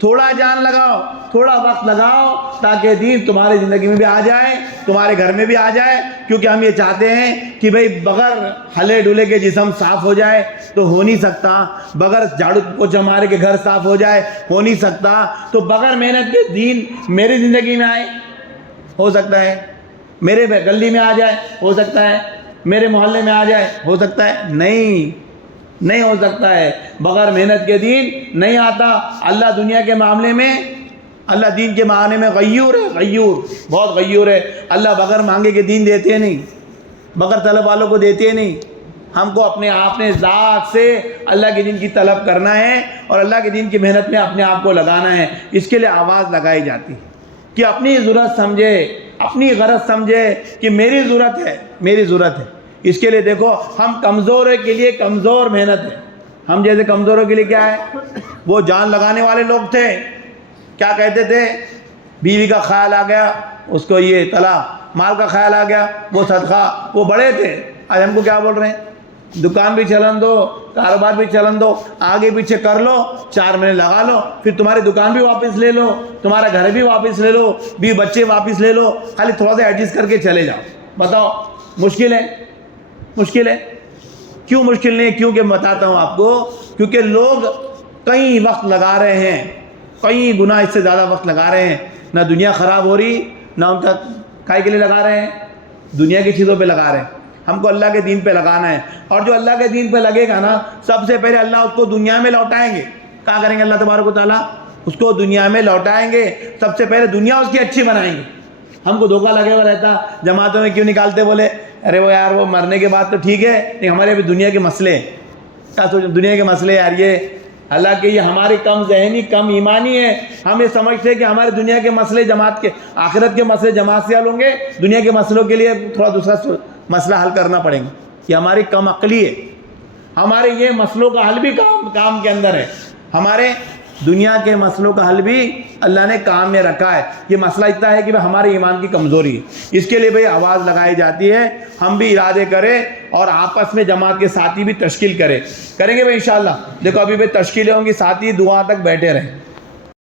تھوڑا جان لگاؤ، تھوڑا وقت لگاؤ، تاکہ دین تمہاری زندگی میں بھی آ جائے، تمہارے گھر میں بھی آ جائے۔ کیونکہ ہم یہ چاہتے ہیں کہ بھائی بغیر ہلے ڈلے کے جسم صاف ہو جائے تو ہو نہیں سکتا، بغیر جھاڑو پوچھا مارے کے گھر صاف ہو جائے ہو نہیں سکتا، تو بغیر محنت کے دین میری زندگی میں آئے، ہو سکتا ہے؟ میرے گلی میں آ جائے، ہو سکتا ہے؟ میرے محلے میں آ جائے، ہو سکتا ہے؟ نہیں ہو سکتا ہے۔ بغیر محنت کے دین نہیں آتا۔ اللہ دنیا کے معاملے میں، اللہ دین کے معاملے میں غیور ہے، غیور، بہت غیور ہے۔ اللہ بغیر مانگے کے دین دیتے نہیں، بغیر طلب والوں کو دیتے نہیں۔ ہم کو اپنے ذات سے اللہ کے دین کی طلب کرنا ہے، اور اللہ کے دین کی محنت میں اپنے آپ کو لگانا ہے۔ اس کے لیے آواز لگائی جاتی ہے کہ اپنی ضرورت سمجھے، اپنی غرض سمجھے کہ میری ضرورت ہے۔ اس کے لیے دیکھو ہم کمزوروں کے لیے کمزور محنت ہے۔ ہم جیسے کمزوروں کے لیے کیا ہے؟ وہ جان لگانے والے لوگ تھے، کیا کہتے تھے؟ بیوی کا خیال آ گیا اس کو یہ طلاق، مال کا خیال آ گیا وہ صدقہ، وہ بڑے تھے۔ آج ہم کو کیا بول رہے ہیں؟ دکان بھی چلن دو، کاروبار بھی چلن دو، آگے پیچھے کر لو، 4 مہینے لگا لو، پھر تمہاری دکان بھی واپس لے لو، تمہارا گھر بھی واپس لے لو، بچے واپس لے لو، خالی تھوڑا سا ایڈجسٹ کر کے چلے جاؤ۔ بتاؤ مشکل ہے؟ مشکل ہے؟ کیوں مشکل نہیں ہے؟ کیونکہ میں بتاتا ہوں آپ کو، کیونکہ لوگ کئی وقت لگا رہے ہیں، کئی گنا اس سے زیادہ وقت لگا رہے ہیں۔ نہ دنیا خراب ہو رہی، نہ ان کا کائے کے لیے لگا رہے ہیں، دنیا کی چیزوں پہ لگا رہے ہیں۔ ہم کو اللہ کے دین پہ لگانا ہے، اور جو اللہ کے دین پہ لگے گا نا، سب سے پہلے اللہ اس کو دنیا میں لوٹائیں گے۔ کیا کریں گے اللہ تبارک و تعالیٰ؟ اس کو دنیا میں لوٹائیں گے۔ سب سے پہلے دنیا اس کی اچھی بنائیں گے۔ ہم کو دھوکہ لگے ہوا رہتا، جماعتوں میں کیوں نکالتے؟ بولے ارے وہ یار وہ مرنے کے بعد تو ٹھیک ہے، لیکن ہمارے ابھی دنیا کے مسئلے ہیں۔ کیا سوچ دنیا کے مسئلے یار؟ یہ حالانکہ یہ ہماری کم ذہنی، کم ایمانی ہے۔ ہم یہ سمجھتے ہیں کہ ہمارے دنیا کے مسئلے جماعت کے، آخرت کے مسئلے جماعت سے حل ہوں گے، دنیا کے مسئلوں کے لیے تھوڑا دوسرا مسئلہ حل کرنا پڑیں گے۔ یہ ہماری کم عقلی ہے۔ ہمارے یہ مسئلوں کا حل بھی کام کے اندر ہے۔ ہمارے دنیا کے مسئلوں کا حل بھی اللہ نے کام میں رکھا ہے۔ یہ مسئلہ اتنا ہے کہ ہمارے ایمان کی کمزوری ہے۔ اس کے لیے بھئی آواز لگائی جاتی ہے، ہم بھی ارادے کریں اور آپس میں جماعت کے ساتھی بھی تشکیل کریں گے بھئی انشاءاللہ۔ دیکھو ابھی بھی تشکیلیں ہوں گی، ساتھی دعا تک بیٹھے رہیں۔